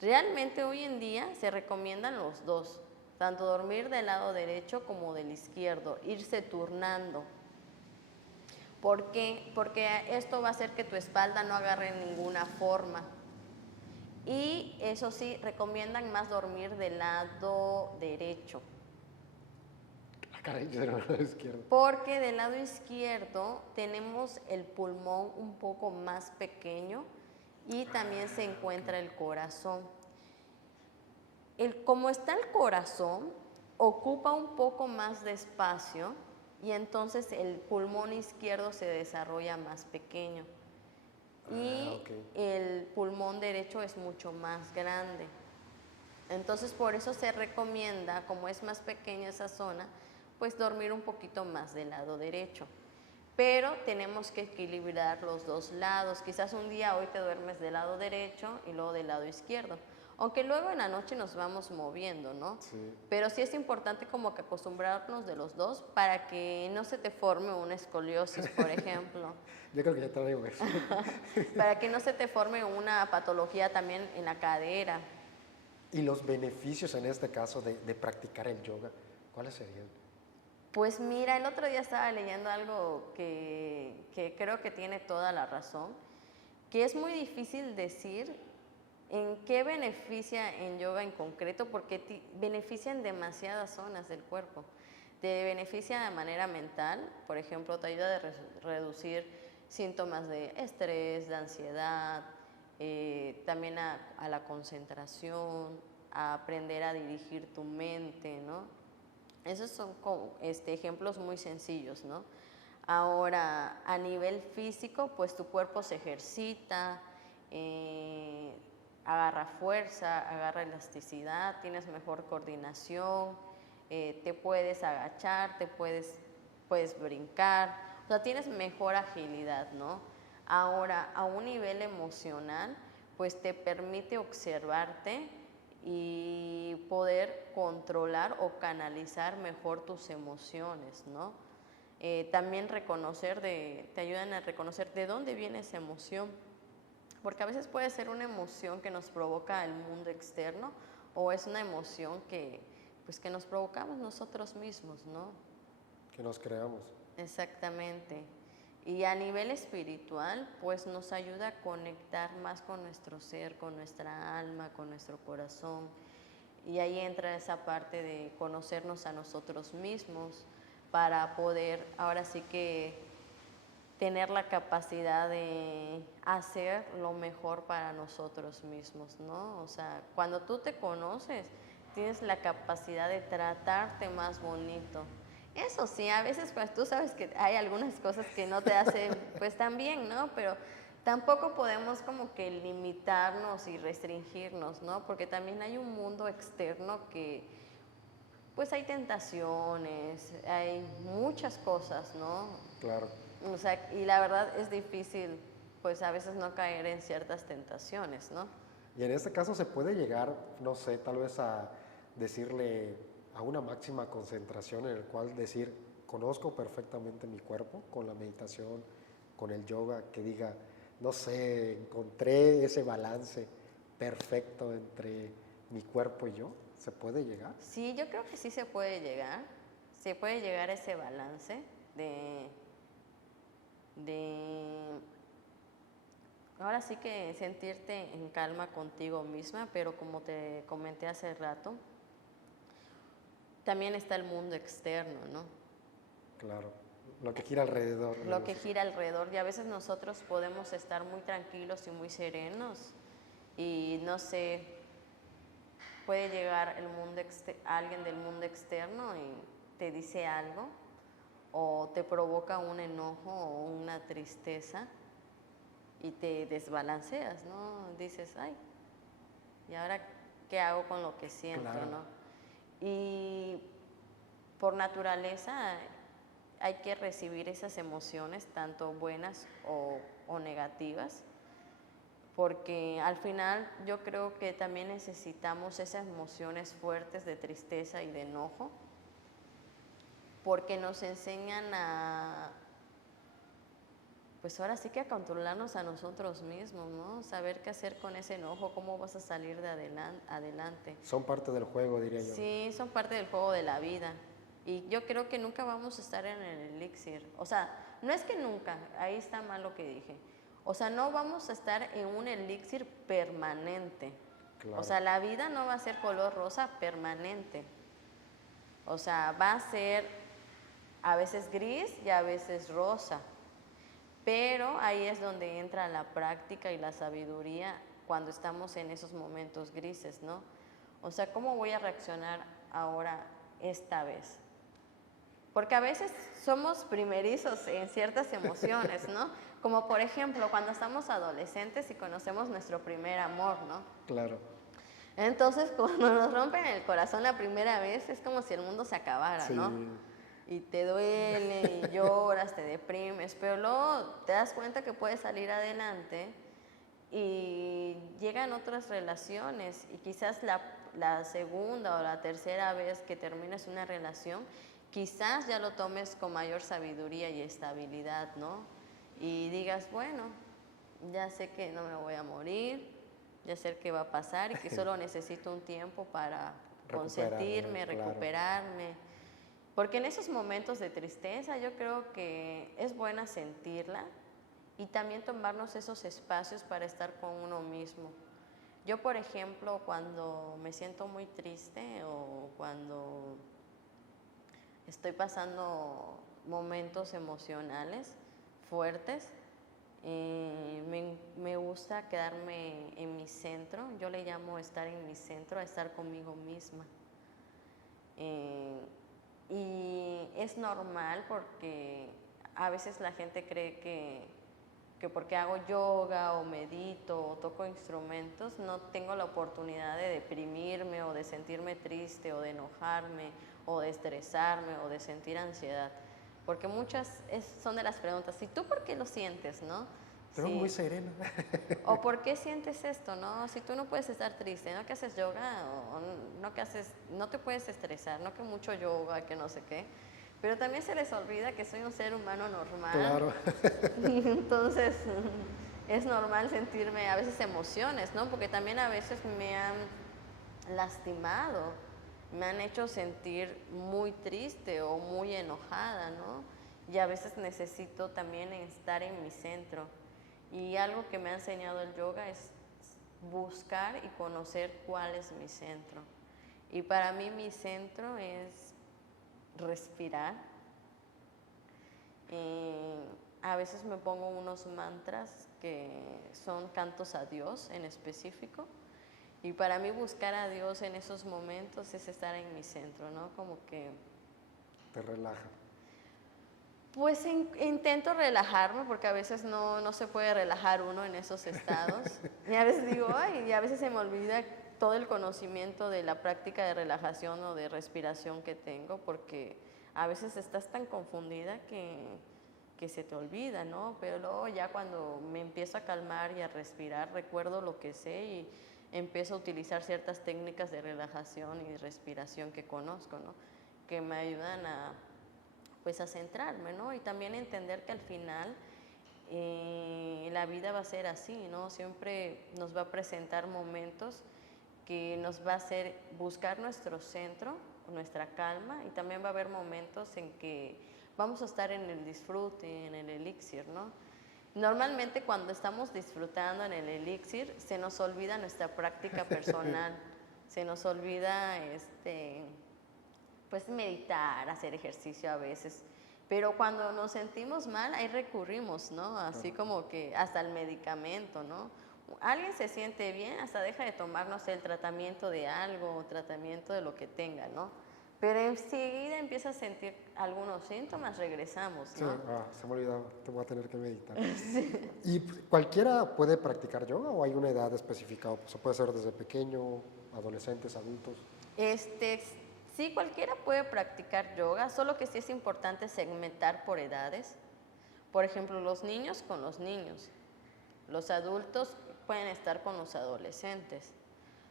Realmente hoy en día se recomiendan los dos, tanto dormir del lado derecho como del izquierdo, irse turnando. ¿Por qué? Porque esto va a hacer que tu espalda no agarre ninguna forma. Y eso sí, recomiendan más dormir del lado derecho. Ah, caray, yo era el lado izquierdo. Porque del lado izquierdo tenemos el pulmón un poco más pequeño y también se encuentra el corazón. Como está el corazón, ocupa un poco más de espacio y entonces el pulmón izquierdo se desarrolla más pequeño y Ok. el pulmón derecho es mucho más grande. Entonces por eso se recomienda, como es más pequeña esa zona, pues dormir un poquito más del lado derecho. Pero tenemos que equilibrar los dos lados. Quizás un día hoy te duermes del lado derecho y luego del lado izquierdo. Aunque luego en la noche nos vamos moviendo, ¿no? Sí. Pero sí es importante como que acostumbrarnos de los dos para que no se te forme una escoliosis, por ejemplo. Yo creo que ya traigo eso. Para que no se te forme una patología también en la cadera. Y los beneficios en este caso de practicar el yoga, ¿cuáles serían? Pues mira, el otro día estaba leyendo algo que creo que tiene toda la razón, que es muy difícil decir en qué beneficia en yoga en concreto, porque beneficia en demasiadas zonas del cuerpo. Te beneficia de manera mental, por ejemplo, te ayuda a reducir síntomas de estrés, de ansiedad, también a la concentración, a aprender a dirigir tu mente, ¿no? Esos son ejemplos muy sencillos, ¿no? Ahora, a nivel físico, pues tu cuerpo se ejercita, agarra fuerza, agarra elasticidad, tienes mejor coordinación, te puedes agachar, puedes brincar, o sea, tienes mejor agilidad, ¿no? Ahora, a un nivel emocional, pues te permite observarte y poder controlar o canalizar mejor tus emociones, ¿no? También te ayudan a reconocer de dónde viene esa emoción, porque a veces puede ser una emoción que nos provoca el mundo externo o es una emoción pues, que nos provocamos nosotros mismos, ¿no? Que nos creamos. Exactamente. Y a nivel espiritual, pues nos ayuda a conectar más con nuestro ser, con nuestra alma, con nuestro corazón. Y ahí entra esa parte de conocernos a nosotros mismos para poder, ahora sí que tener la capacidad de hacer lo mejor para nosotros mismos, ¿no? O sea, cuando tú te conoces, tienes la capacidad de tratarte más bonito. Eso sí, a veces pues tú sabes que hay algunas cosas que no te hacen pues tan bien, ¿no? Pero tampoco podemos como que limitarnos y restringirnos, ¿no? Porque también hay un mundo externo que pues hay tentaciones, hay muchas cosas, ¿no? Claro. O sea, y la verdad es difícil, pues a veces no caer en ciertas tentaciones, ¿no? Y en este caso se puede llegar, no sé, tal vez a decirle a una máxima concentración en el cual decir, conozco perfectamente mi cuerpo con la meditación, con el yoga, que diga, no sé, encontré ese balance perfecto entre mi cuerpo y yo. ¿Se puede llegar? Sí, yo creo que sí se puede llegar a ese balance de, de ahora sí que sentirte en calma contigo misma, pero como te comenté hace rato, también está el mundo externo, ¿no? Claro, lo que gira alrededor. Lo que gira alrededor y a veces nosotros podemos estar muy tranquilos y muy serenos y no sé, puede llegar alguien del mundo externo y te dice algo o te provoca un enojo o una tristeza y te desbalanceas, ¿no? Dices, ay, ¿y ahora qué hago con lo que siento, Claro. no? Y por naturaleza hay que recibir esas emociones, tanto buenas o negativas, porque al final yo creo que también necesitamos esas emociones fuertes de tristeza y de enojo, porque nos enseñan a, pues ahora sí que a controlarnos a nosotros mismos, ¿no? Saber qué hacer con ese enojo, cómo vas a salir de adelante. Son parte del juego, diría yo. Sí, son parte del juego de la vida. Y yo creo que nunca vamos a estar en el elixir. O sea, no es que nunca, ahí está mal lo que dije. O sea, no vamos a estar en un elixir permanente. Claro. O sea, la vida no va a ser color rosa permanente. O sea, va a ser a veces gris y a veces rosa. Pero ahí es donde entra la práctica y la sabiduría cuando estamos en esos momentos grises, ¿no? O sea, ¿cómo voy a reaccionar ahora esta vez? Porque a veces somos primerizos en ciertas emociones, ¿no? Como por ejemplo cuando estamos adolescentes y conocemos nuestro primer amor, ¿no? Claro. Entonces cuando nos rompen el corazón la primera vez es como si el mundo se acabara, Sí. ¿no? Y te duele y lloras, te deprimes, pero luego te das cuenta que puedes salir adelante y llegan otras relaciones y quizás la segunda o la tercera vez que termines una relación, quizás ya lo tomes con mayor sabiduría y estabilidad, ¿no? Y digas, bueno, ya sé que no me voy a morir, ya sé qué va a pasar y que solo necesito un tiempo para consentirme, Claro. recuperarme. Porque en esos momentos de tristeza yo creo que es buena sentirla y también tomarnos esos espacios para estar con uno mismo. Yo, por ejemplo, cuando me siento muy triste o cuando estoy pasando momentos emocionales fuertes, me gusta quedarme en mi centro. Yo le llamo estar en mi centro, a estar conmigo misma. Y es normal porque a veces la gente cree que porque hago yoga o medito o toco instrumentos no tengo la oportunidad de deprimirme o de sentirme triste o de enojarme o de estresarme o de sentir ansiedad. Porque son de las preguntas, ¿y tú por qué lo sientes, no? Pero muy serena. ¿O por qué sientes esto, no? Si tú no puedes estar triste, ¿no? Que haces yoga o no que no te puedes estresar, no que mucho yoga, que no sé qué. Pero también se les olvida que soy un ser humano normal. Claro. Entonces, es normal sentirme a veces emociones, ¿no? Porque también a veces me han lastimado, me han hecho sentir muy triste o muy enojada, ¿no? Y a veces necesito también estar en mi centro. Y algo que me ha enseñado el yoga es buscar y conocer cuál es mi centro. Y para mí mi centro es respirar, a veces me pongo unos mantras que son cantos a Dios en específico. Y para mí buscar a Dios en esos momentos es estar en mi centro, ¿no? Como que... Te relaja. Pues intento relajarme porque a veces no se puede relajar uno en esos estados. Y a veces digo, ay, y a veces se me olvida todo el conocimiento de la práctica de relajación o de respiración que tengo, porque a veces estás tan confundida que se te olvida, ¿no? Pero luego ya cuando me empiezo a calmar y a respirar, recuerdo lo que sé y empiezo a utilizar ciertas técnicas de relajación y respiración que conozco, ¿no? Que me ayudan pues a centrarme, ¿no? Y también entender que al final la vida va a ser así, ¿no? Siempre nos va a presentar momentos que nos va a hacer buscar nuestro centro, nuestra calma, y también va a haber momentos en que vamos a estar en el disfrute, en el elixir, ¿no? Normalmente cuando estamos disfrutando en el elixir se nos olvida nuestra práctica personal, se nos olvida pues meditar, hacer ejercicio a veces, pero cuando nos sentimos mal ahí recurrimos, ¿no? Así como que hasta el medicamento, ¿no? Alguien se siente bien, hasta deja de tomar, no sé, el tratamiento de algo, tratamiento de lo que tenga, ¿no? Pero enseguida empieza a sentir algunos síntomas, regresamos, Sí, ¿no? se me olvidaba, te voy a tener que meditar. ¿Y cualquiera puede practicar yoga o hay una edad específica? O sea, puede ser desde pequeño, adolescentes, adultos. Sí, cualquiera puede practicar yoga, solo que sí es importante segmentar por edades. Por ejemplo, los niños con los niños, los adultos pueden estar con los adolescentes.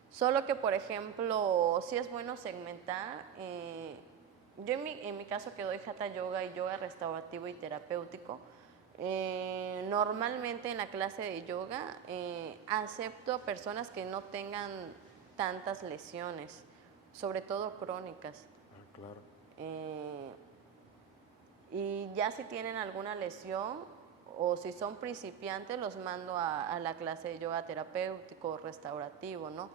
Solo que, por ejemplo, sí es bueno segmentar. Yo en mi caso que doy Hatha Yoga y yoga restaurativo y terapéutico, normalmente en la clase de yoga acepto a personas que no tengan tantas lesiones, sobre todo crónicas. Claro. Y ya si tienen alguna lesión o si son principiantes, los mando a la clase de yoga terapéutico, restaurativo, ¿no?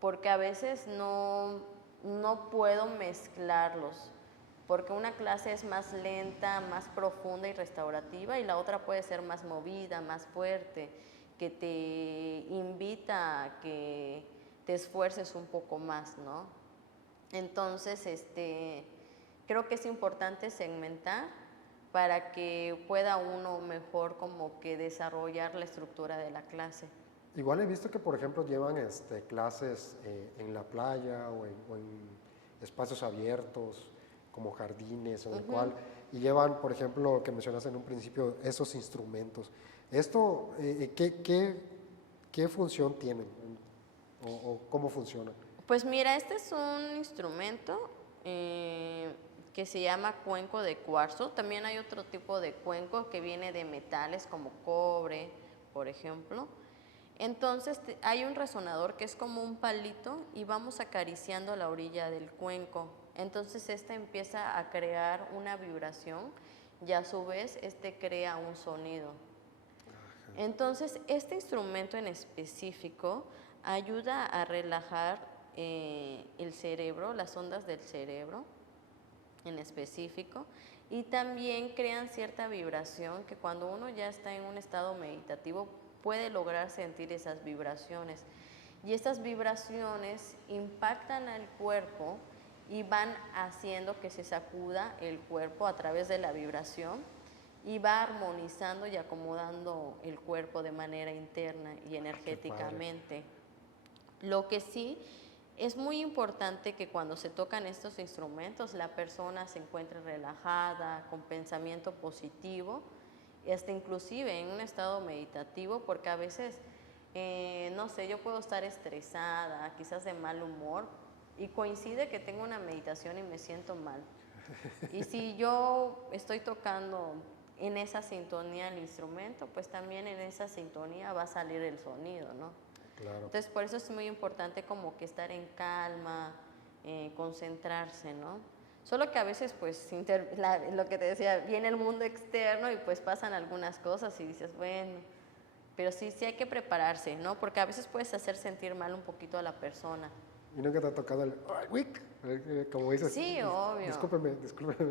Porque a veces no puedo mezclarlos, porque una clase es más lenta, más profunda y restaurativa, y la otra puede ser más movida, más fuerte, que te invita a que te esfuerces un poco más, ¿no? Entonces, creo que es importante segmentar para que pueda uno mejor como que desarrollar la estructura de la clase. Igual he visto que, por ejemplo, llevan clases en la playa o en espacios abiertos, como jardines, en el cual, y llevan, por ejemplo, que mencionaste en un principio, esos instrumentos. ¿Esto qué función tienen o cómo funciona? Pues mira, este es un instrumento que se llama cuenco de cuarzo. También hay otro tipo de cuenco que viene de metales como cobre, por ejemplo. Entonces hay un resonador que es como un palito y vamos acariciando la orilla del cuenco. Entonces empieza a crear una vibración y a su vez crea un sonido. Entonces este instrumento en específico ayuda a relajar el cerebro, las ondas del cerebro en específico, y también crean cierta vibración que cuando uno ya está en un estado meditativo puede lograr sentir esas vibraciones, y estas vibraciones impactan al cuerpo y van haciendo que se sacuda el cuerpo a través de la vibración y va armonizando y acomodando el cuerpo de manera interna y energéticamente. Lo que sí es muy importante que cuando se tocan estos instrumentos la persona se encuentre relajada, con pensamiento positivo, y hasta inclusive en un estado meditativo, porque a veces, no sé, yo puedo estar estresada, quizás de mal humor, y coincide que tengo una meditación y me siento mal. Y si yo estoy tocando en esa sintonía el instrumento, pues también en esa sintonía va a salir el sonido, ¿no? Claro. Entonces, por eso es muy importante como que estar en calma, concentrarse, ¿no? Solo que a veces, pues, lo que te decía, viene el mundo externo y pues pasan algunas cosas y dices, bueno, pero sí hay que prepararse, ¿no? Porque a veces puedes hacer sentir mal un poquito a la persona. ¿Y nunca te ha tocado el wick? Como dices. Sí, obvio. Discúlpeme.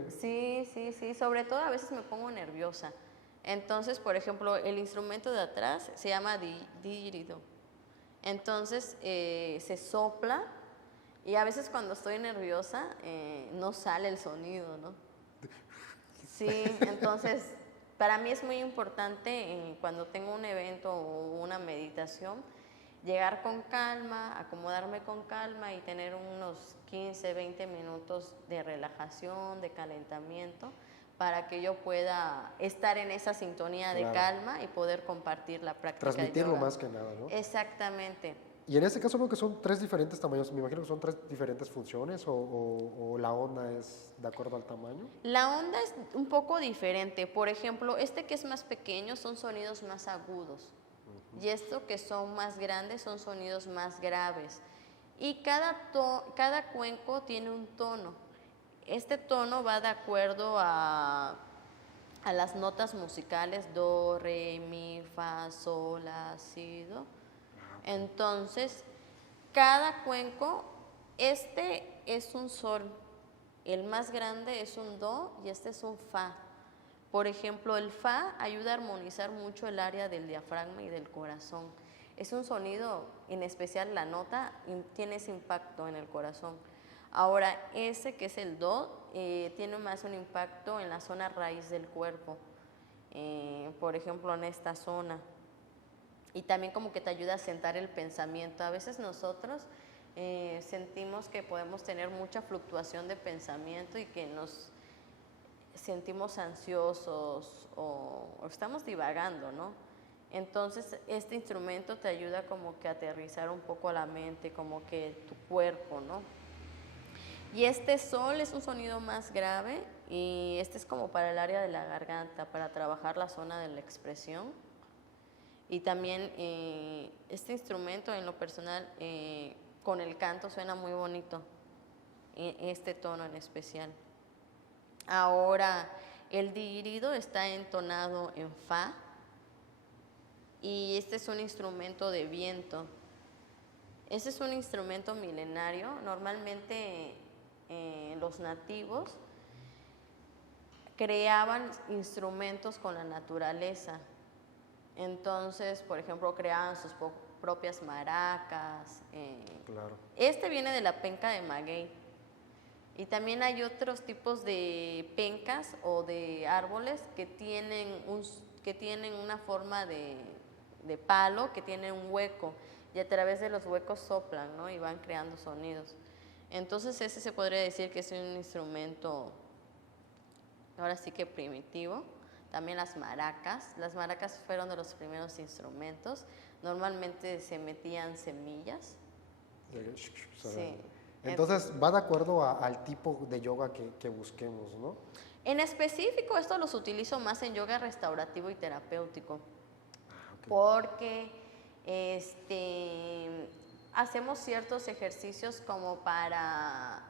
Sí, sobre todo a veces me pongo nerviosa. Entonces, por ejemplo, el instrumento de atrás se llama didgeridoo. Entonces, se sopla y a veces cuando estoy nerviosa no sale el sonido, ¿no? Sí, entonces para mí es muy importante cuando tengo un evento o una meditación, llegar con calma, acomodarme con calma y tener unos 15, 20 minutos de relajación, de calentamiento, para que yo pueda estar en esa sintonía de Claro. calma y poder compartir la práctica de Transmitirlo yoga. más que nada, ¿no? Exactamente. Y en este caso veo que son 3 diferentes tamaños. Me imagino que son 3 diferentes funciones o la onda es de acuerdo al tamaño. La onda es un poco diferente. Por ejemplo, este que es más pequeño son sonidos más agudos. Y esto que son más grandes son sonidos más graves. Y cada cuenco tiene un tono. Este tono va de acuerdo a las notas musicales do, re, mi, fa, sol, la, si, do. Entonces, cada cuenco, este es un sol, el más grande es un do y este es un fa. Por ejemplo, el fa ayuda a armonizar mucho el área del diafragma y del corazón. Es un sonido, en especial la nota, tiene ese impacto en el corazón. Ahora, ese que es el do, tiene más un impacto en la zona raíz del cuerpo, por ejemplo, en esta zona. Y también como que te ayuda a sentar el pensamiento. A veces nosotros sentimos que podemos tener mucha fluctuación de pensamiento y que nos sentimos ansiosos o estamos divagando, ¿no? Entonces este instrumento te ayuda como que a aterrizar un poco la mente, como que tu cuerpo, ¿no? Y este sol es un sonido más grave y este es como para el área de la garganta, para trabajar la zona de la expresión. Y también este instrumento en lo personal con el canto suena muy bonito, este tono en especial. Ahora el didgeridoo está entonado en fa y este es un instrumento de viento. Este es un instrumento milenario. Normalmente los nativos creaban instrumentos con la naturaleza. Entonces, por ejemplo, creaban sus propias maracas. Claro. Este viene de la penca de maguey. Y también hay otros tipos de pencas o de árboles que tienen una forma de palo, que tienen un hueco. Y a través de los huecos soplan, ¿no? Y van creando sonidos. Entonces ese se podría decir que es un instrumento, ahora sí que primitivo. También las maracas fueron de los primeros instrumentos, normalmente se metían semillas. Sí. Entonces va de acuerdo al tipo de yoga que busquemos, ¿no? En específico esto los utilizo más en yoga restaurativo y terapéutico, okay. Porque hacemos ciertos ejercicios como para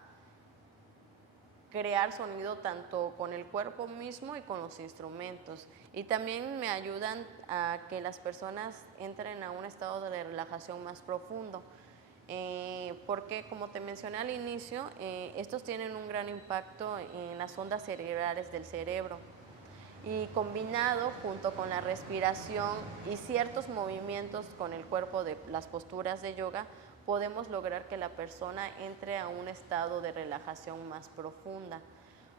crear sonido tanto con el cuerpo mismo y con los instrumentos. Y también me ayudan a que las personas entren a un estado de relajación más profundo. Porque como te mencioné al inicio, estos tienen un gran impacto en las ondas cerebrales del cerebro. Y combinado junto con la respiración y ciertos movimientos con el cuerpo de las posturas de yoga, podemos lograr que la persona entre a un estado de relajación más profunda.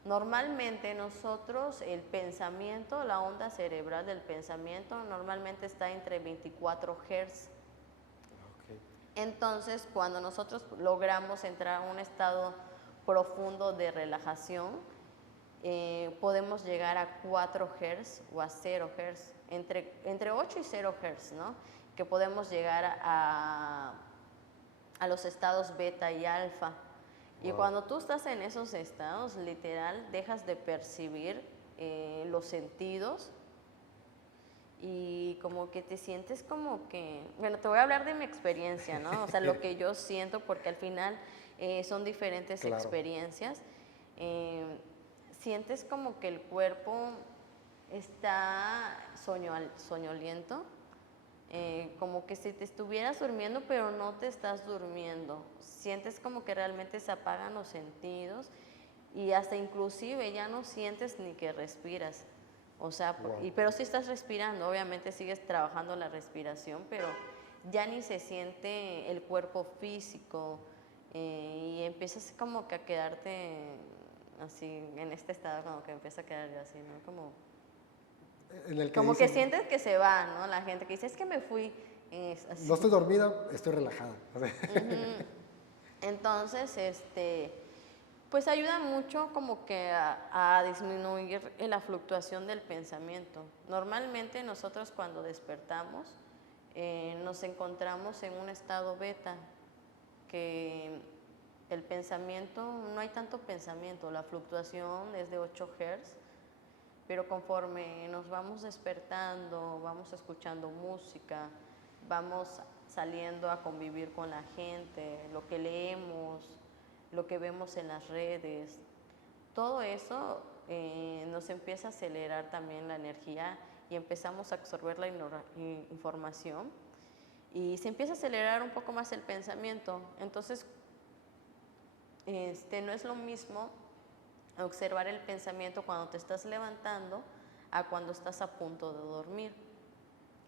Normalmente nosotros, el pensamiento, la onda cerebral del pensamiento, normalmente está entre 24 Hz. Okay. Entonces, cuando nosotros logramos entrar a un estado profundo de relajación, podemos llegar a 4 Hz o a 0 Hz, entre 8 y 0 Hz, ¿no? Que podemos llegar a los estados beta y alfa. Wow. Y cuando tú estás en esos estados, literal, dejas de percibir los sentidos y como que te sientes como que, bueno, te voy a hablar de mi experiencia, ¿no? O sea, lo que yo siento, porque al final son diferentes claro. experiencias. Sientes como que el cuerpo está soñoliento. Como que si te estuvieras durmiendo, pero no te estás durmiendo. Sientes como que realmente se apagan los sentidos y hasta inclusive ya no sientes ni que respiras. O sea, Wow. pero sí estás respirando, obviamente sigues trabajando la respiración, pero ya ni se siente el cuerpo físico y empiezas como que a quedarte así en este estado, como que empieza a quedar yo así, ¿no? En el que Como que dicen, sientes que se va, ¿no? La gente que dice, es que me fui, es así. no estoy dormida, estoy relajada. Ujú. Entonces, pues ayuda mucho como que a disminuir la fluctuación del pensamiento. Normalmente nosotros cuando despertamos nos encontramos en un estado beta, que el pensamiento, no hay tanto pensamiento, la fluctuación es de 8 Hz, pero conforme nos vamos despertando, vamos escuchando música, vamos saliendo a convivir con la gente, lo que leemos, lo que vemos en las redes, todo eso nos empieza a acelerar también la energía y empezamos a absorber la información y se empieza a acelerar un poco más el pensamiento. Entonces, no es lo mismo observar el pensamiento cuando te estás levantando a cuando estás a punto de dormir.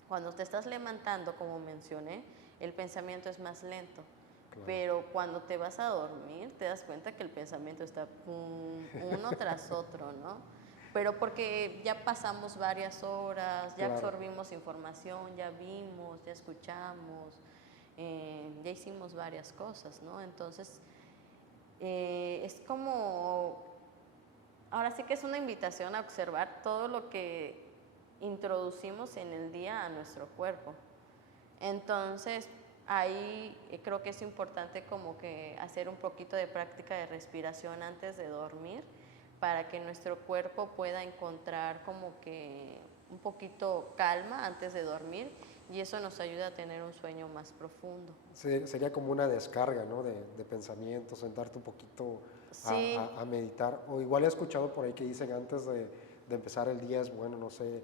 Cuando te estás levantando, como mencioné, el pensamiento es más lento. Claro. Pero cuando te vas a dormir, te das cuenta que el pensamiento está uno tras otro, ¿no? Pero porque ya pasamos varias horas, ya Claro. absorbimos información, ya vimos, ya escuchamos, ya hicimos varias cosas, ¿no? Entonces, es como, ahora sí que es una invitación a observar todo lo que introducimos en el día a nuestro cuerpo. Entonces, ahí creo que es importante como que hacer un poquito de práctica de respiración antes de dormir para que nuestro cuerpo pueda encontrar como que un poquito calma antes de dormir y eso nos ayuda a tener un sueño más profundo. Sería como una descarga, ¿no? De pensamientos, sentarte un poquito Sí, a meditar. O igual he escuchado por ahí que dicen antes de empezar el día es bueno, no sé,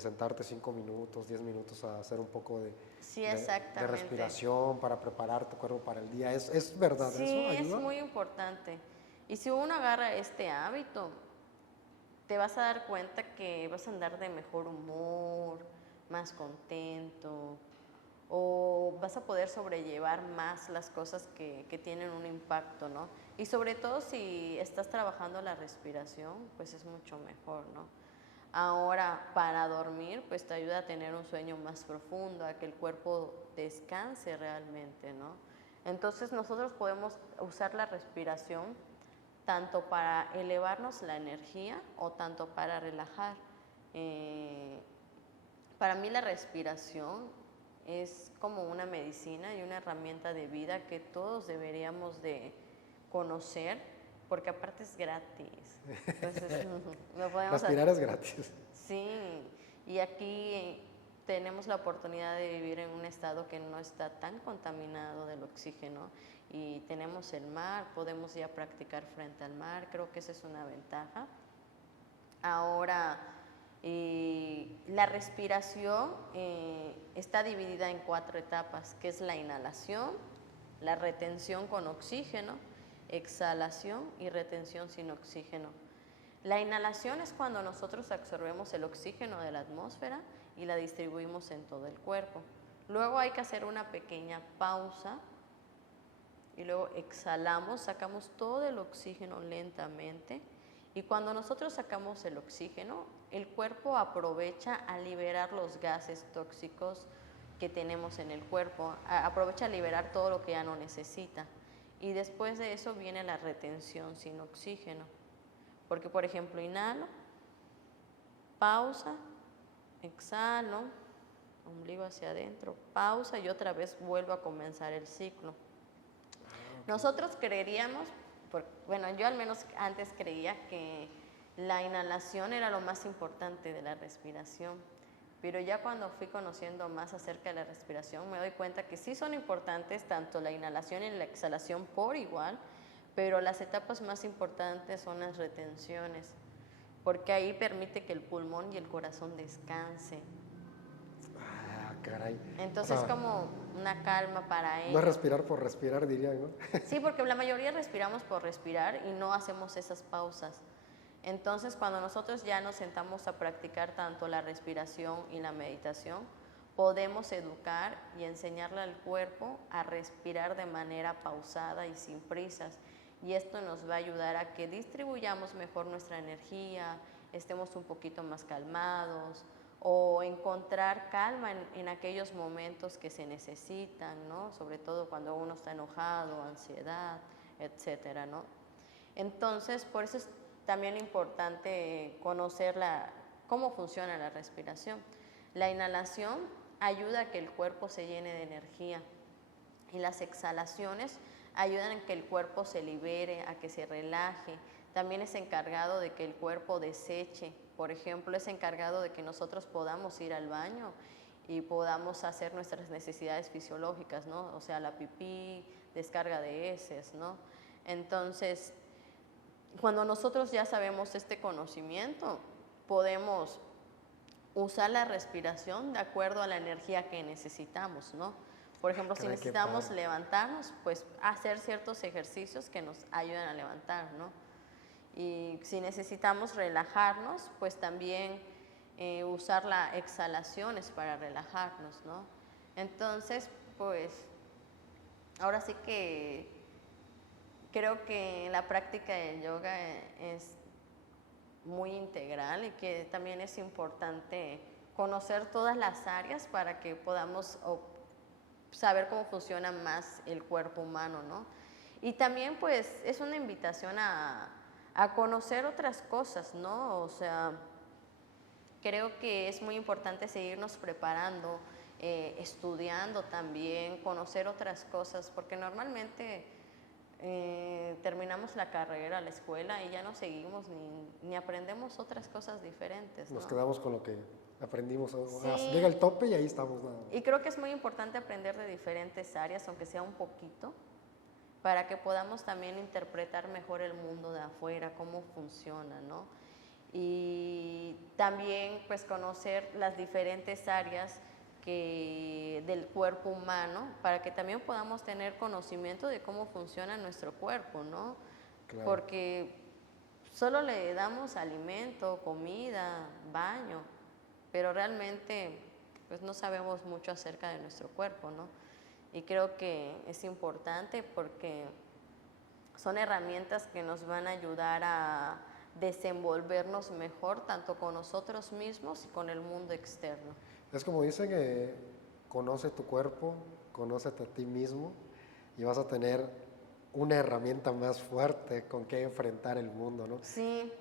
sentarte 5 minutos, 10 minutos a hacer un poco sí, de exactamente. respiración para preparar tu cuerpo para el día. ¿Es verdad eso? Sí, es ¿Ayuda? muy importante. Y si uno agarra este hábito, te vas a dar cuenta que vas a andar de mejor humor, más contento, o vas a poder sobrellevar más las cosas que tienen un impacto, ¿no? Y sobre todo si estás trabajando la respiración, pues es mucho mejor, ¿no? Ahora, para dormir, pues te ayuda a tener un sueño más profundo, a que el cuerpo descanse realmente, ¿no? Entonces nosotros podemos usar la respiración tanto para elevarnos la energía o tanto para relajar. Eh, para mí la respiración es como una medicina y una herramienta de vida que todos deberíamos de conocer porque aparte es gratis. Entonces, lo podemos hacer. Respirar es gratis. Sí, y aquí tenemos la oportunidad de vivir en un estado que no está tan contaminado del oxígeno y tenemos el mar, podemos ya practicar frente al mar, creo que esa es una ventaja. Ahora, la respiración está dividida en 4 etapas, que es la inhalación, la retención con oxígeno, exhalación y retención sin oxígeno. La inhalación es cuando nosotros absorbemos el oxígeno de la atmósfera y la distribuimos en todo el cuerpo. Luego hay que hacer una pequeña pausa y luego exhalamos, sacamos todo el oxígeno lentamente y cuando nosotros sacamos el oxígeno, el cuerpo aprovecha a liberar los gases tóxicos que tenemos en el cuerpo, aprovecha a liberar todo lo que ya no necesita y después de eso viene la retención sin oxígeno. Porque, por ejemplo, inhalo, pausa, exhalo, ombligo hacia adentro, pausa y otra vez vuelvo a comenzar el ciclo. Nosotros creeríamos, bueno, yo al menos antes creía que la inhalación era lo más importante de la respiración, pero ya cuando fui conociendo más acerca de la respiración me doy cuenta que sí son importantes tanto la inhalación y la exhalación por igual, pero las etapas más importantes son las retenciones, porque ahí permite que el pulmón y el corazón descansen. Ah, caray. O Entonces es sea, como una calma para no es ellos. respirar por respirar, dirían, ¿no? Sí, porque la mayoría respiramos por respirar y no hacemos esas pausas. Entonces, cuando nosotros ya nos sentamos a practicar tanto la respiración y la meditación, podemos educar y enseñarle al cuerpo a respirar de manera pausada y sin prisas. Y esto nos va a ayudar a que distribuyamos mejor nuestra energía, estemos un poquito más calmados o encontrar calma en aquellos momentos que se necesitan, ¿no? Sobre todo cuando uno está enojado, ansiedad, etcétera, ¿no? Entonces, por eso es también importante conocer cómo funciona la respiración. La inhalación ayuda a que el cuerpo se llene de energía y las exhalaciones ayudan a que el cuerpo se libere, a que se relaje. También es encargado de que el cuerpo deseche. Por ejemplo, es encargado de que nosotros podamos ir al baño y podamos hacer nuestras necesidades fisiológicas, ¿no? O sea, la pipí, descarga de heces, ¿no? Entonces, cuando nosotros ya sabemos este conocimiento, podemos usar la respiración de acuerdo a la energía que necesitamos, ¿no? Por ejemplo, si necesitamos levantarnos, pues hacer ciertos ejercicios que nos ayuden a levantar, ¿no? Y si necesitamos relajarnos, pues también usar las exhalaciones para relajarnos, ¿no? Entonces, pues, ahora sí que creo que la práctica del yoga es muy integral y que también es importante conocer todas las áreas para que podamos saber cómo funciona más el cuerpo humano, ¿no? Y también pues es una invitación a conocer otras cosas, ¿no? O sea, creo que es muy importante seguirnos preparando, estudiando también, conocer otras cosas, porque normalmente terminamos la carrera, la escuela y ya no seguimos ni aprendemos otras cosas diferentes, ¿no? Nos quedamos con lo que aprendimos. Sí. Llega el tope y ahí estamos. Nada. Y creo que es muy importante aprender de diferentes áreas, aunque sea un poquito, para que podamos también interpretar mejor el mundo de afuera, cómo funciona, ¿no? Y también pues conocer las diferentes áreas del cuerpo humano para que también podamos tener conocimiento de cómo funciona nuestro cuerpo, ¿no? Claro. Porque solo le damos alimento, comida, baño, pero realmente pues no sabemos mucho acerca de nuestro cuerpo, ¿no? Y creo que es importante porque son herramientas que nos van a ayudar a desenvolvernos mejor tanto con nosotros mismos y con el mundo externo. Es como dicen, conoce tu cuerpo, conócete a ti mismo y vas a tener una herramienta más fuerte con que enfrentar el mundo, ¿no? Sí.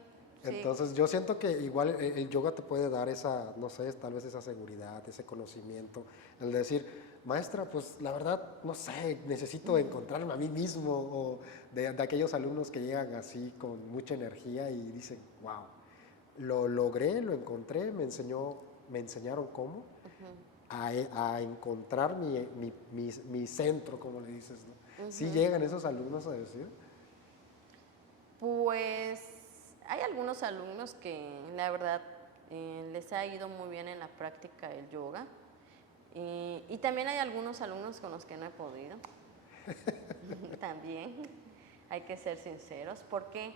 Entonces yo siento que igual el yoga te puede dar esa, no sé, tal vez esa seguridad, ese conocimiento, el de decir, maestra, pues la verdad, no sé, necesito encontrarme a mí mismo, o de aquellos alumnos que llegan así con mucha energía y dicen, wow, lo logré, lo encontré, me enseñaron cómo, a encontrar mi centro, como le dices, ¿no? ¿Sí llegan esos alumnos a decir? Pues hay algunos alumnos que la verdad les ha ido muy bien en la práctica del yoga y también hay algunos alumnos con los que no he podido. También hay que ser sinceros. ¿Por qué?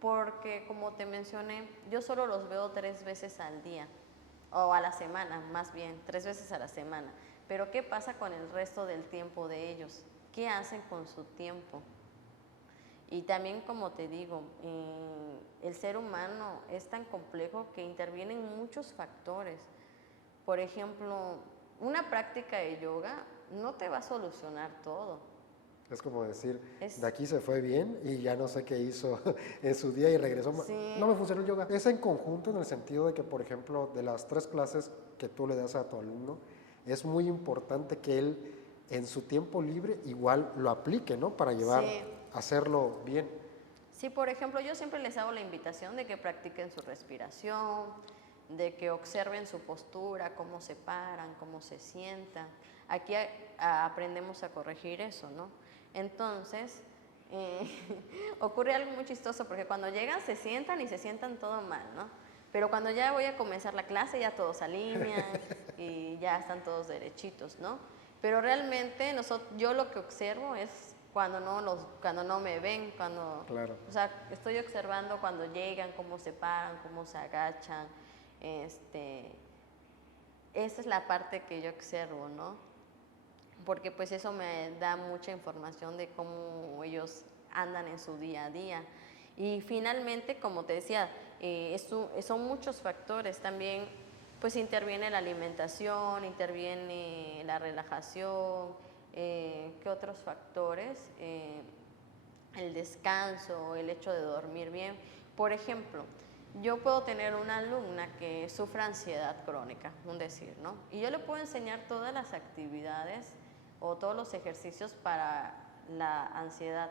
Porque como te mencioné, yo solo los veo 3 veces al día o a la semana, más bien 3 veces a la semana. Pero ¿qué pasa con el resto del tiempo de ellos? ¿Qué hacen con su tiempo? Y también, como te digo, el ser humano es tan complejo que intervienen muchos factores. Por ejemplo, una práctica de yoga no te va a solucionar todo. Es como decir, de aquí se fue bien y ya no sé qué hizo en su día y regresó. Sí. No me funcionó el yoga. Es en conjunto en el sentido de que, por ejemplo, de las 3 clases que tú le das a tu alumno, es muy importante que él en su tiempo libre igual lo aplique, ¿no? Para llevar... Sí. Hacerlo bien. Sí, por ejemplo, yo siempre les hago la invitación de que practiquen su respiración, de que observen su postura, cómo se paran, cómo se sientan. Aquí aprendemos a corregir eso, ¿no? Entonces, ocurre algo muy chistoso porque cuando llegan se sientan y se sientan todo mal, ¿no? Pero cuando ya voy a comenzar la clase ya todos se alinean y ya están todos derechitos, ¿no? Pero realmente yo lo que observo es cuando no me ven, Claro. o sea, estoy observando cuando llegan, cómo se paran, cómo se agachan, este, esa es la parte que yo observo, ¿no? Porque pues eso me da mucha información de cómo ellos andan en su día a día. Y finalmente, como te decía, son muchos factores. También pues interviene la alimentación, interviene la relajación, ¿qué otros factores? El descanso, el hecho de dormir bien. Por ejemplo, yo puedo tener una alumna que sufre ansiedad crónica, un decir, ¿no? Y yo le puedo enseñar todas las actividades o todos los ejercicios para la ansiedad.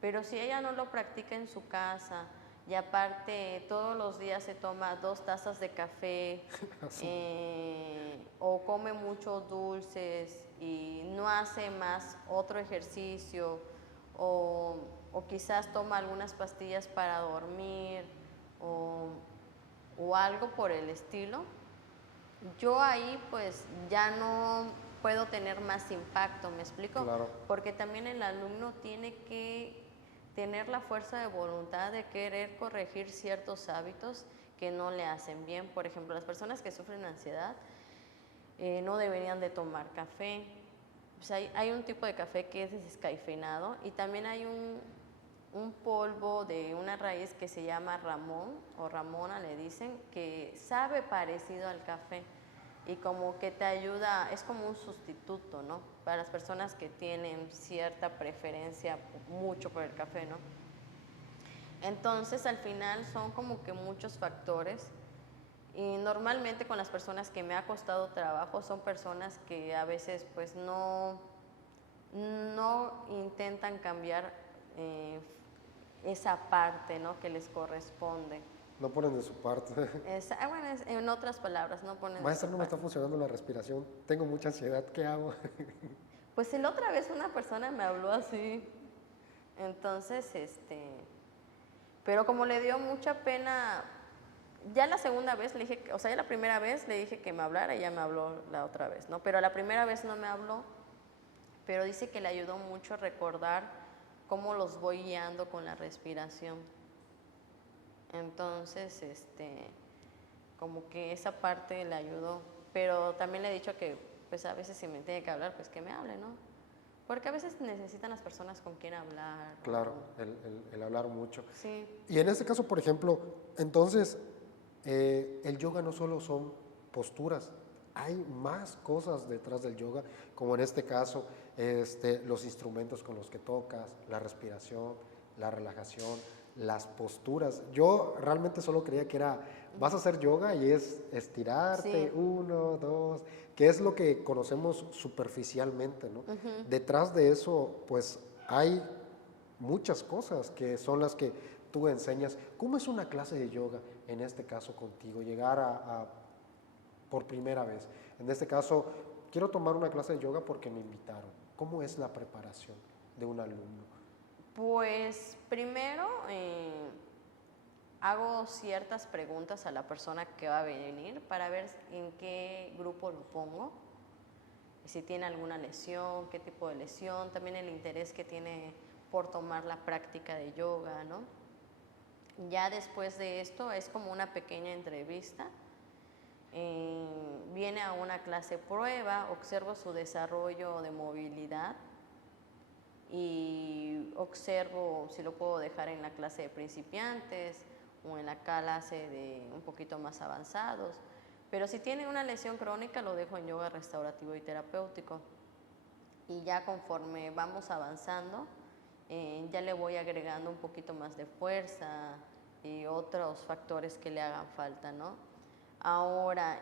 Pero si ella no lo practica en su casa y aparte todos los días se toma 2 tazas de café o come muchos dulces y no hace más otro ejercicio o quizás toma algunas pastillas para dormir o algo por el estilo, yo ahí pues ya no puedo tener más impacto, ¿me explico? Claro. Porque también el alumno tiene que tener la fuerza de voluntad de querer corregir ciertos hábitos que no le hacen bien. Por ejemplo, las personas que sufren ansiedad no deberían de tomar café. Pues hay un tipo de café que es descafeinado y también hay un polvo de una raíz que se llama ramón o ramona le dicen, que sabe parecido al café y como que te ayuda, es como un sustituto, ¿no? Para las personas que tienen cierta preferencia mucho por el café, ¿no? Entonces al final son como que muchos factores y normalmente con las personas que me ha costado trabajo son personas que a veces pues no intentan cambiar esa parte, ¿no?, que les corresponde. No ponen de su parte. Bueno, en otras palabras, no ponen de Maestra, su no me está parte. funcionando la respiración. Tengo mucha ansiedad. ¿Qué hago? Pues la otra vez una persona me habló así, entonces, pero como le dio mucha pena, ya la segunda vez le dije, o sea, ya la primera vez le dije que me hablara y ya me habló la otra vez, ¿no? Pero la primera vez no me habló, pero dice que le ayudó mucho a recordar cómo los voy guiando con la respiración. Entonces, como que esa parte le ayudó, pero también le he dicho que pues a veces si me tiene que hablar, pues que me hable, ¿no? Porque a veces necesitan las personas con quien hablar. Claro, el hablar mucho. Sí. Y en este caso, por ejemplo, entonces, el yoga no solo son posturas, hay más cosas detrás del yoga, como en este caso, los instrumentos con los que tocas, la respiración, la relajación, las posturas. Yo realmente solo creía que era, vas a hacer yoga y es estirarte, Sí. 1, 2, que es lo que conocemos superficialmente, ¿no? Detrás de eso, pues hay muchas cosas que son las que tú enseñas. ¿Cómo es una clase de yoga, en este caso contigo? Llegar por primera vez. En este caso, quiero tomar una clase de yoga porque me invitaron. ¿Cómo es la preparación de un alumno? Pues primero hago ciertas preguntas a la persona que va a venir para ver en qué grupo lo pongo, si tiene alguna lesión, qué tipo de lesión, también el interés que tiene por tomar la práctica de yoga, ¿no? Ya después de esto es como una pequeña entrevista. Viene a una clase prueba, observo su desarrollo de movilidad y observo si lo puedo dejar en la clase de principiantes o en la clase de un poquito más avanzados. Pero si tiene una lesión crónica lo dejo en yoga restaurativo y terapéutico. Y ya conforme vamos avanzando, ya le voy agregando un poquito más de fuerza y otros factores que le hagan falta, ¿no? Ahora,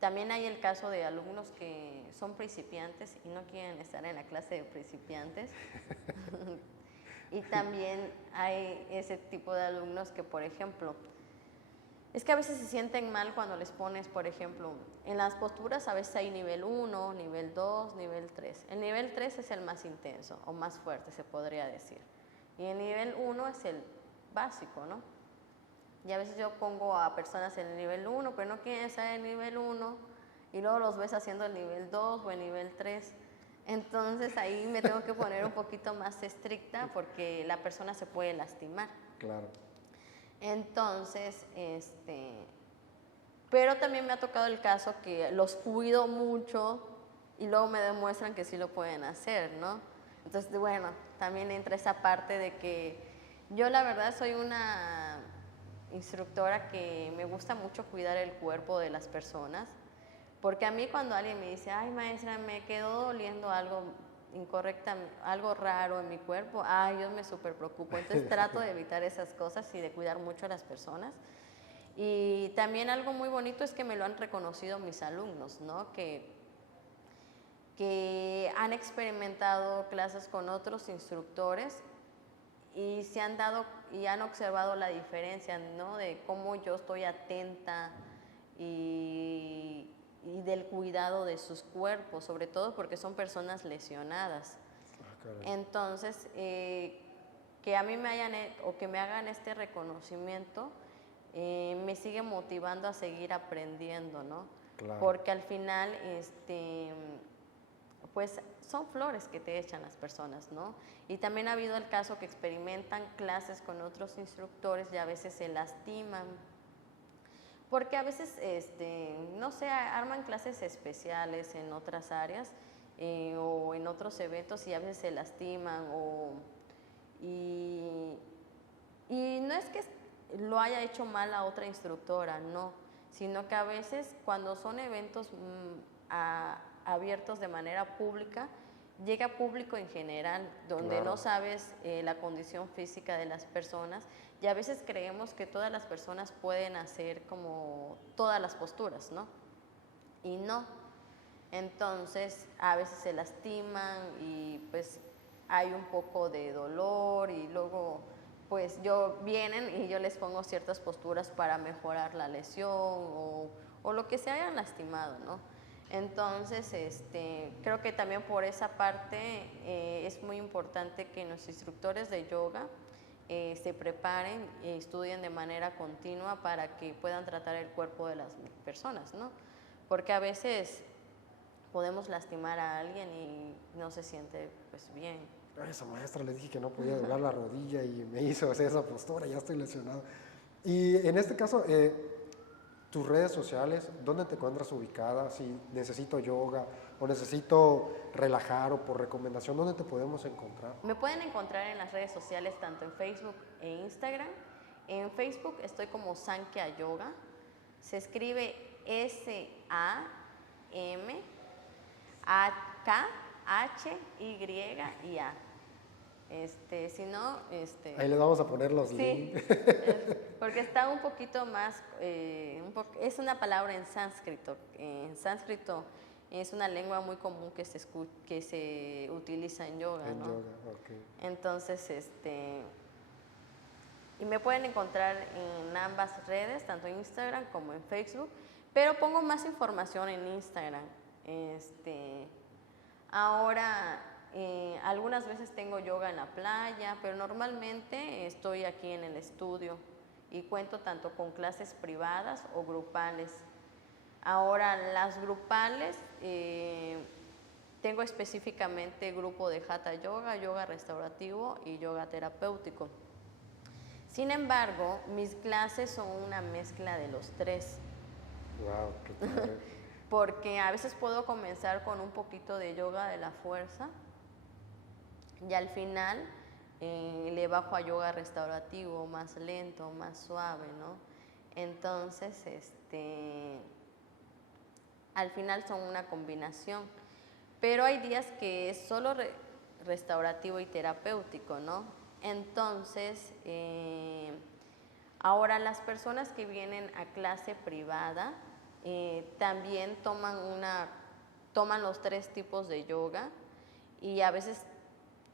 también hay el caso de alumnos que son principiantes y no quieren estar en la clase de principiantes. Y también hay ese tipo de alumnos que, por ejemplo, es que a veces se sienten mal cuando les pones, por ejemplo, en las posturas a veces hay nivel 1, nivel 2, nivel 3. El nivel 3 es el más intenso o más fuerte, se podría decir. Y el nivel 1 es el básico, ¿no? Y a veces yo pongo a personas en el nivel 1, pero no quieren estar en el nivel 1, y luego los ves haciendo el nivel 2 o el nivel 3. Entonces ahí me tengo que poner un poquito más estricta porque la persona se puede lastimar. Claro. Entonces, pero también me ha tocado el caso que los cuido mucho y luego me demuestran que sí lo pueden hacer, ¿no? Entonces, bueno, también entra esa parte de que yo la verdad soy una instructora que me gusta mucho cuidar el cuerpo de las personas, porque a mí cuando alguien me dice, ay maestra, me quedó doliendo algo incorrecta, algo raro en mi cuerpo, ay, yo me súper preocupo. Entonces trato de evitar esas cosas y de cuidar mucho a las personas. Y también algo muy bonito es que me lo han reconocido mis alumnos, ¿no? Que han experimentado clases con otros instructores y se han dado y han observado la diferencia, ¿no? De cómo yo estoy atenta y del cuidado de sus cuerpos, sobre todo porque son personas lesionadas. Entonces, que a mí me hayan o que me hagan este reconocimiento me sigue motivando a seguir aprendiendo, ¿no? Claro. Porque al final, pues son flores que te echan las personas, ¿no? Y también ha habido el caso que experimentan clases con otros instructores y a veces se lastiman. Porque a veces, no sé, arman clases especiales en otras áreas o en otros eventos y a veces se lastiman y no es que lo haya hecho mal a otra instructora, no, sino que a veces cuando son eventos abiertos de manera pública, llega público en general, donde Claro. no sabes la condición física de las personas y a veces creemos que todas las personas pueden hacer como todas las posturas, ¿no? Y no. Entonces a veces se lastiman y pues hay un poco de dolor y luego pues vienen y yo les pongo ciertas posturas para mejorar la lesión o lo que se hayan lastimado, ¿no? Entonces, creo que también por esa parte es muy importante que los instructores de yoga se preparen y estudien de manera continua para que puedan tratar el cuerpo de las personas, ¿no? Porque a veces podemos lastimar a alguien y no se siente pues bien. A esa maestra le dije que no podía doblar la rodilla y me hizo hacer esa postura, ya estoy lesionado. Y en este caso, tus redes sociales, ¿dónde te encuentras ubicada? Si necesito yoga o necesito relajar o por recomendación, ¿dónde te podemos encontrar? Me pueden encontrar en las redes sociales tanto en Facebook e Instagram. En Facebook estoy como Sankhya Yoga. Se escribe SAMKHYA. Si no, Ahí les vamos a poner los sí, links. porque está un poquito más, es una palabra en sánscrito. En sánscrito es una lengua muy común que se utiliza en yoga, En ¿no? yoga, ok. Entonces, y me pueden encontrar en ambas redes, tanto en Instagram como en Facebook, pero pongo más información en Instagram. Ahora, algunas veces tengo yoga en la playa, pero normalmente estoy aquí en el estudio y cuento tanto con clases privadas o grupales. Ahora, las grupales, tengo específicamente grupo de Hatha Yoga, yoga restaurativo y yoga terapéutico. Sin embargo, mis clases son una mezcla de los tres. Wow, qué padre. Porque a veces puedo comenzar con un poquito de yoga de la fuerza y al final le bajo a yoga restaurativo, más lento, más suave, ¿no? Entonces, al final son una combinación. Pero hay días que es solo restaurativo y terapéutico, ¿no? Entonces, ahora las personas que vienen a clase privada también toman los tres tipos de yoga y a veces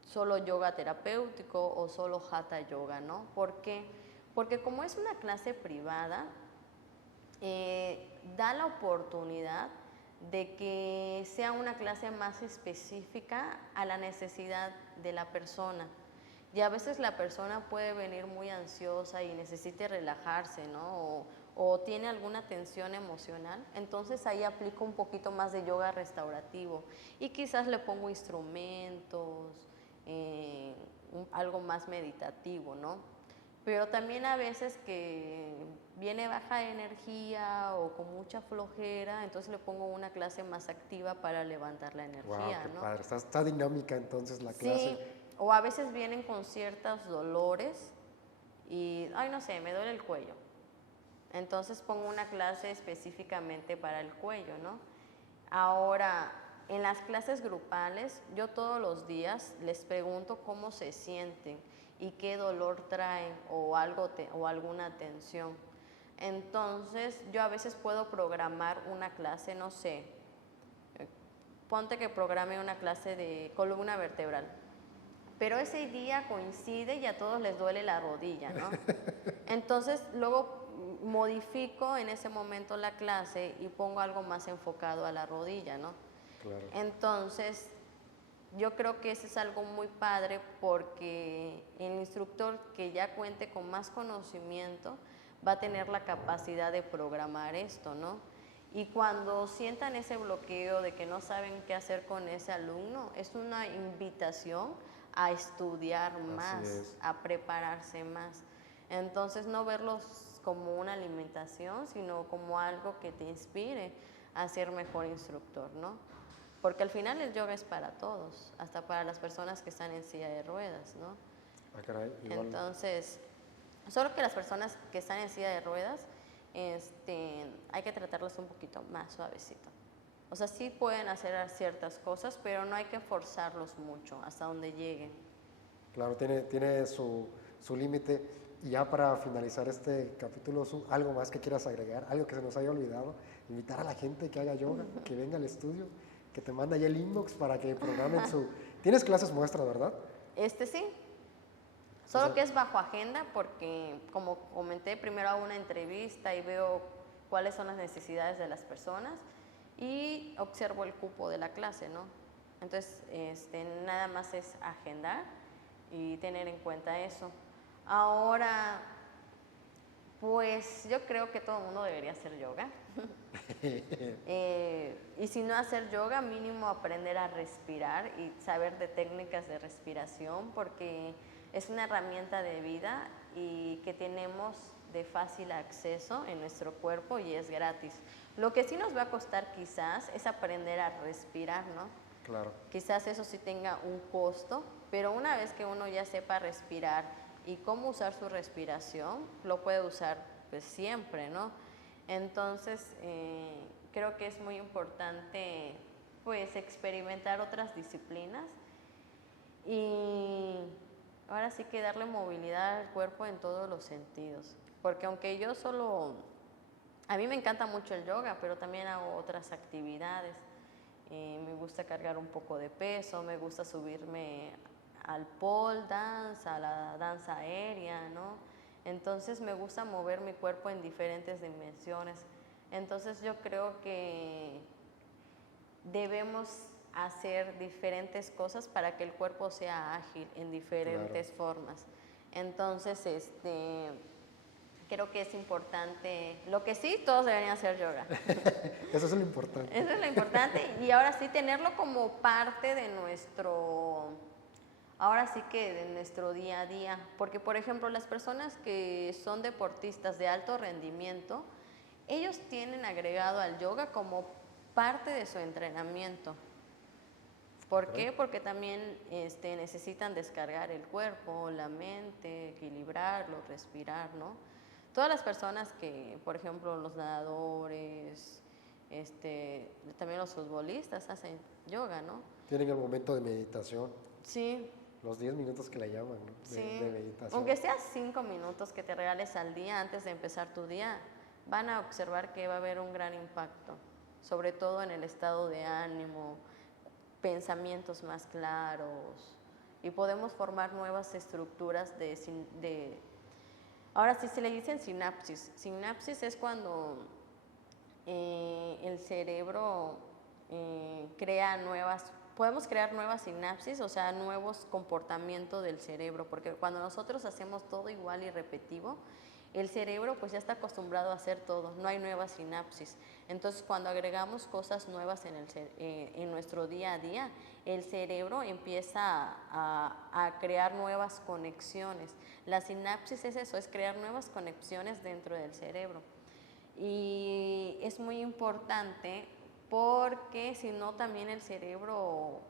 solo yoga terapéutico o solo hatha yoga, ¿no? ¿Por qué? Porque como es una clase privada, da la oportunidad de que sea una clase más específica a la necesidad de la persona. Y a veces la persona puede venir muy ansiosa y necesite relajarse, ¿no? o tiene alguna tensión emocional, entonces ahí aplico un poquito más de yoga restaurativo y quizás le pongo instrumentos, algo más meditativo, ¿no? Pero también a veces que viene baja de energía o con mucha flojera, entonces le pongo una clase más activa para levantar la Wow, energía, qué ¿no? padre. Está dinámica entonces la Sí, clase. o a veces vienen con ciertos dolores y, ay, no sé, me duele el cuello. Entonces pongo una clase específicamente para el cuello, ¿no? Ahora, en las clases grupales, yo todos los días les pregunto cómo se sienten y qué dolor traen o, o alguna tensión. Entonces, yo a veces puedo programar una clase, no sé, ponte que programe una clase de columna vertebral, pero ese día coincide y a todos les duele la rodilla, ¿no? Entonces, luego modifico en ese momento la clase y pongo algo más enfocado a la rodilla, ¿no? Claro. Entonces, yo creo que eso es algo muy padre porque el instructor que ya cuente con más conocimiento va a tener la capacidad de programar esto, ¿no? Y cuando sientan ese bloqueo de que no saben qué hacer con ese alumno, es una invitación a estudiar más, a prepararse más. Entonces, no verlos como una alimentación, sino como algo que te inspire a ser mejor instructor, ¿no? Porque al final el yoga es para todos, hasta para las personas que están en silla de ruedas, ¿no? Ah, caray, igual. Entonces, solo que las personas que están en silla de ruedas, hay que tratarlas un poquito más suavecito. O sea, sí pueden hacer ciertas cosas, pero no hay que forzarlos mucho hasta donde lleguen. Claro, tiene su límite. Y ya para finalizar este capítulo, ¿algo más que quieras agregar? ¿Algo que se nos haya olvidado? Invitar a la gente que haga yoga, que venga al estudio, que te manda ya el inbox para que programen su... Tienes clases muestras, ¿verdad? Sí. Solo que es bajo agenda porque, como comenté, primero hago una entrevista y veo cuáles son las necesidades de las personas y observo el cupo de la clase, ¿no? Entonces, nada más es agendar y tener en cuenta eso. Ahora, pues yo creo que todo el mundo debería hacer yoga. Y si no hacer yoga, mínimo aprender a respirar y saber de técnicas de respiración, porque es una herramienta de vida y que tenemos de fácil acceso en nuestro cuerpo y es gratis. Lo que sí nos va a costar quizás es aprender a respirar, ¿no? Claro. Quizás eso sí tenga un costo, pero una vez que uno ya sepa respirar y cómo usar su respiración, lo puede usar pues siempre, ¿no? Entonces, creo que es muy importante pues experimentar otras disciplinas y ahora sí que darle movilidad al cuerpo en todos los sentidos, porque aunque yo a mí me encanta mucho el yoga, pero también hago otras actividades. Me gusta cargar un poco de peso, me gusta subirme al pole dance, a la danza aérea, ¿no? Entonces me gusta mover mi cuerpo en diferentes dimensiones. Entonces yo creo que debemos hacer diferentes cosas para que el cuerpo sea ágil en diferentes formas. Entonces, creo que es importante, lo que sí, todos deberían hacer yoga. Eso es lo importante. Eso es lo importante y ahora sí tenerlo como parte de ahora sí que de nuestro día a día, porque por ejemplo las personas que son deportistas de alto rendimiento, ellos tienen agregado al yoga como parte de su entrenamiento. ¿Por qué? Porque también necesitan descargar el cuerpo, la mente, equilibrarlo, respirar, ¿no? Todas las personas que, por ejemplo, los nadadores, también los futbolistas hacen yoga, ¿no? Tienen el momento de meditación. Sí. Los 10 minutos que le llaman, ¿no? De meditación. Aunque sea 5 minutos que te regales al día antes de empezar tu día, van a observar que va a haber un gran impacto, sobre todo en el estado de ánimo, pensamientos más claros y podemos formar nuevas estructuras ahora sí se le dicen sinapsis. Sinapsis es cuando el cerebro podemos crear nuevas sinapsis, o sea, nuevos comportamientos del cerebro, porque cuando nosotros hacemos todo igual y repetitivo, El cerebro pues ya está acostumbrado a hacer todo, no hay nuevas sinapsis. Entonces cuando agregamos cosas nuevas en nuestro día a día, el cerebro empieza a crear nuevas conexiones. La sinapsis es eso, es crear nuevas conexiones dentro del cerebro. Y es muy importante porque si no también el cerebro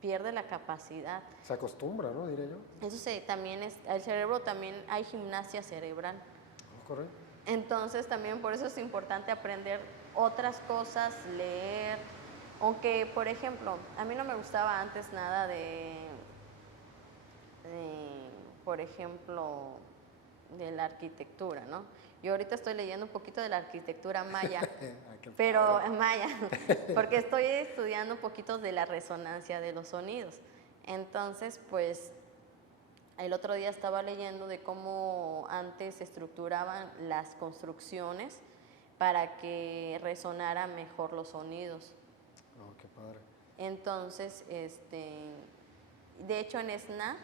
pierde la capacidad. Se acostumbra, ¿no? Diré yo. Eso también es, el cerebro también hay gimnasia cerebral. Correcto. Entonces también por eso es importante aprender otras cosas, leer. Aunque, por ejemplo, a mí no me gustaba antes nada por ejemplo, de la arquitectura, ¿no? Yo ahorita estoy leyendo un poquito de la arquitectura maya, pero maya, porque estoy estudiando un poquito de la resonancia de los sonidos. Entonces, pues, el otro día estaba leyendo de cómo antes se estructuraban las construcciones para que resonaran mejor los sonidos. Oh, qué padre. Entonces, de hecho en SNA,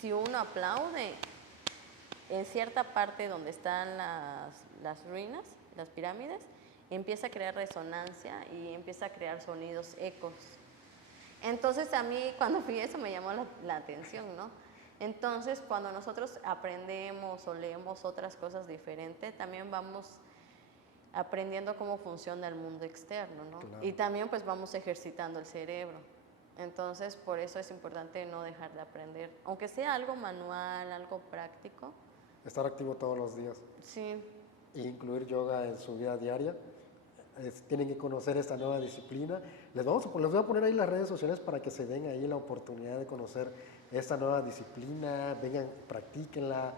si uno aplaude, en cierta parte donde están las ruinas, las pirámides, empieza a crear resonancia y empieza a crear sonidos, ecos. Entonces a mí cuando vi eso me llamó la atención, ¿no? Entonces cuando nosotros aprendemos o leemos otras cosas diferentes, también vamos aprendiendo cómo funciona el mundo externo, ¿no? Claro. Y también pues vamos ejercitando el cerebro. Entonces por eso es importante no dejar de aprender, aunque sea algo manual, algo práctico. Estar activo todos los días. Sí. E incluir yoga en su vida diaria. Tienen que conocer esta nueva disciplina. Les voy a poner ahí las redes sociales para que se den ahí la oportunidad de conocer esta nueva disciplina. Vengan, practíquenla,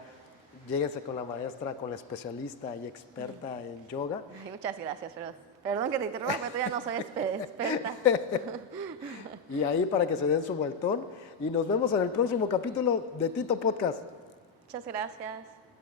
lléguense con la maestra, con la especialista y experta en yoga. Ay, muchas gracias, pero perdón que te interrumpa, pero ya no soy experta. Y ahí para que se den su vueltón. Y nos vemos en el próximo capítulo de Tito Podcast. Muchas gracias.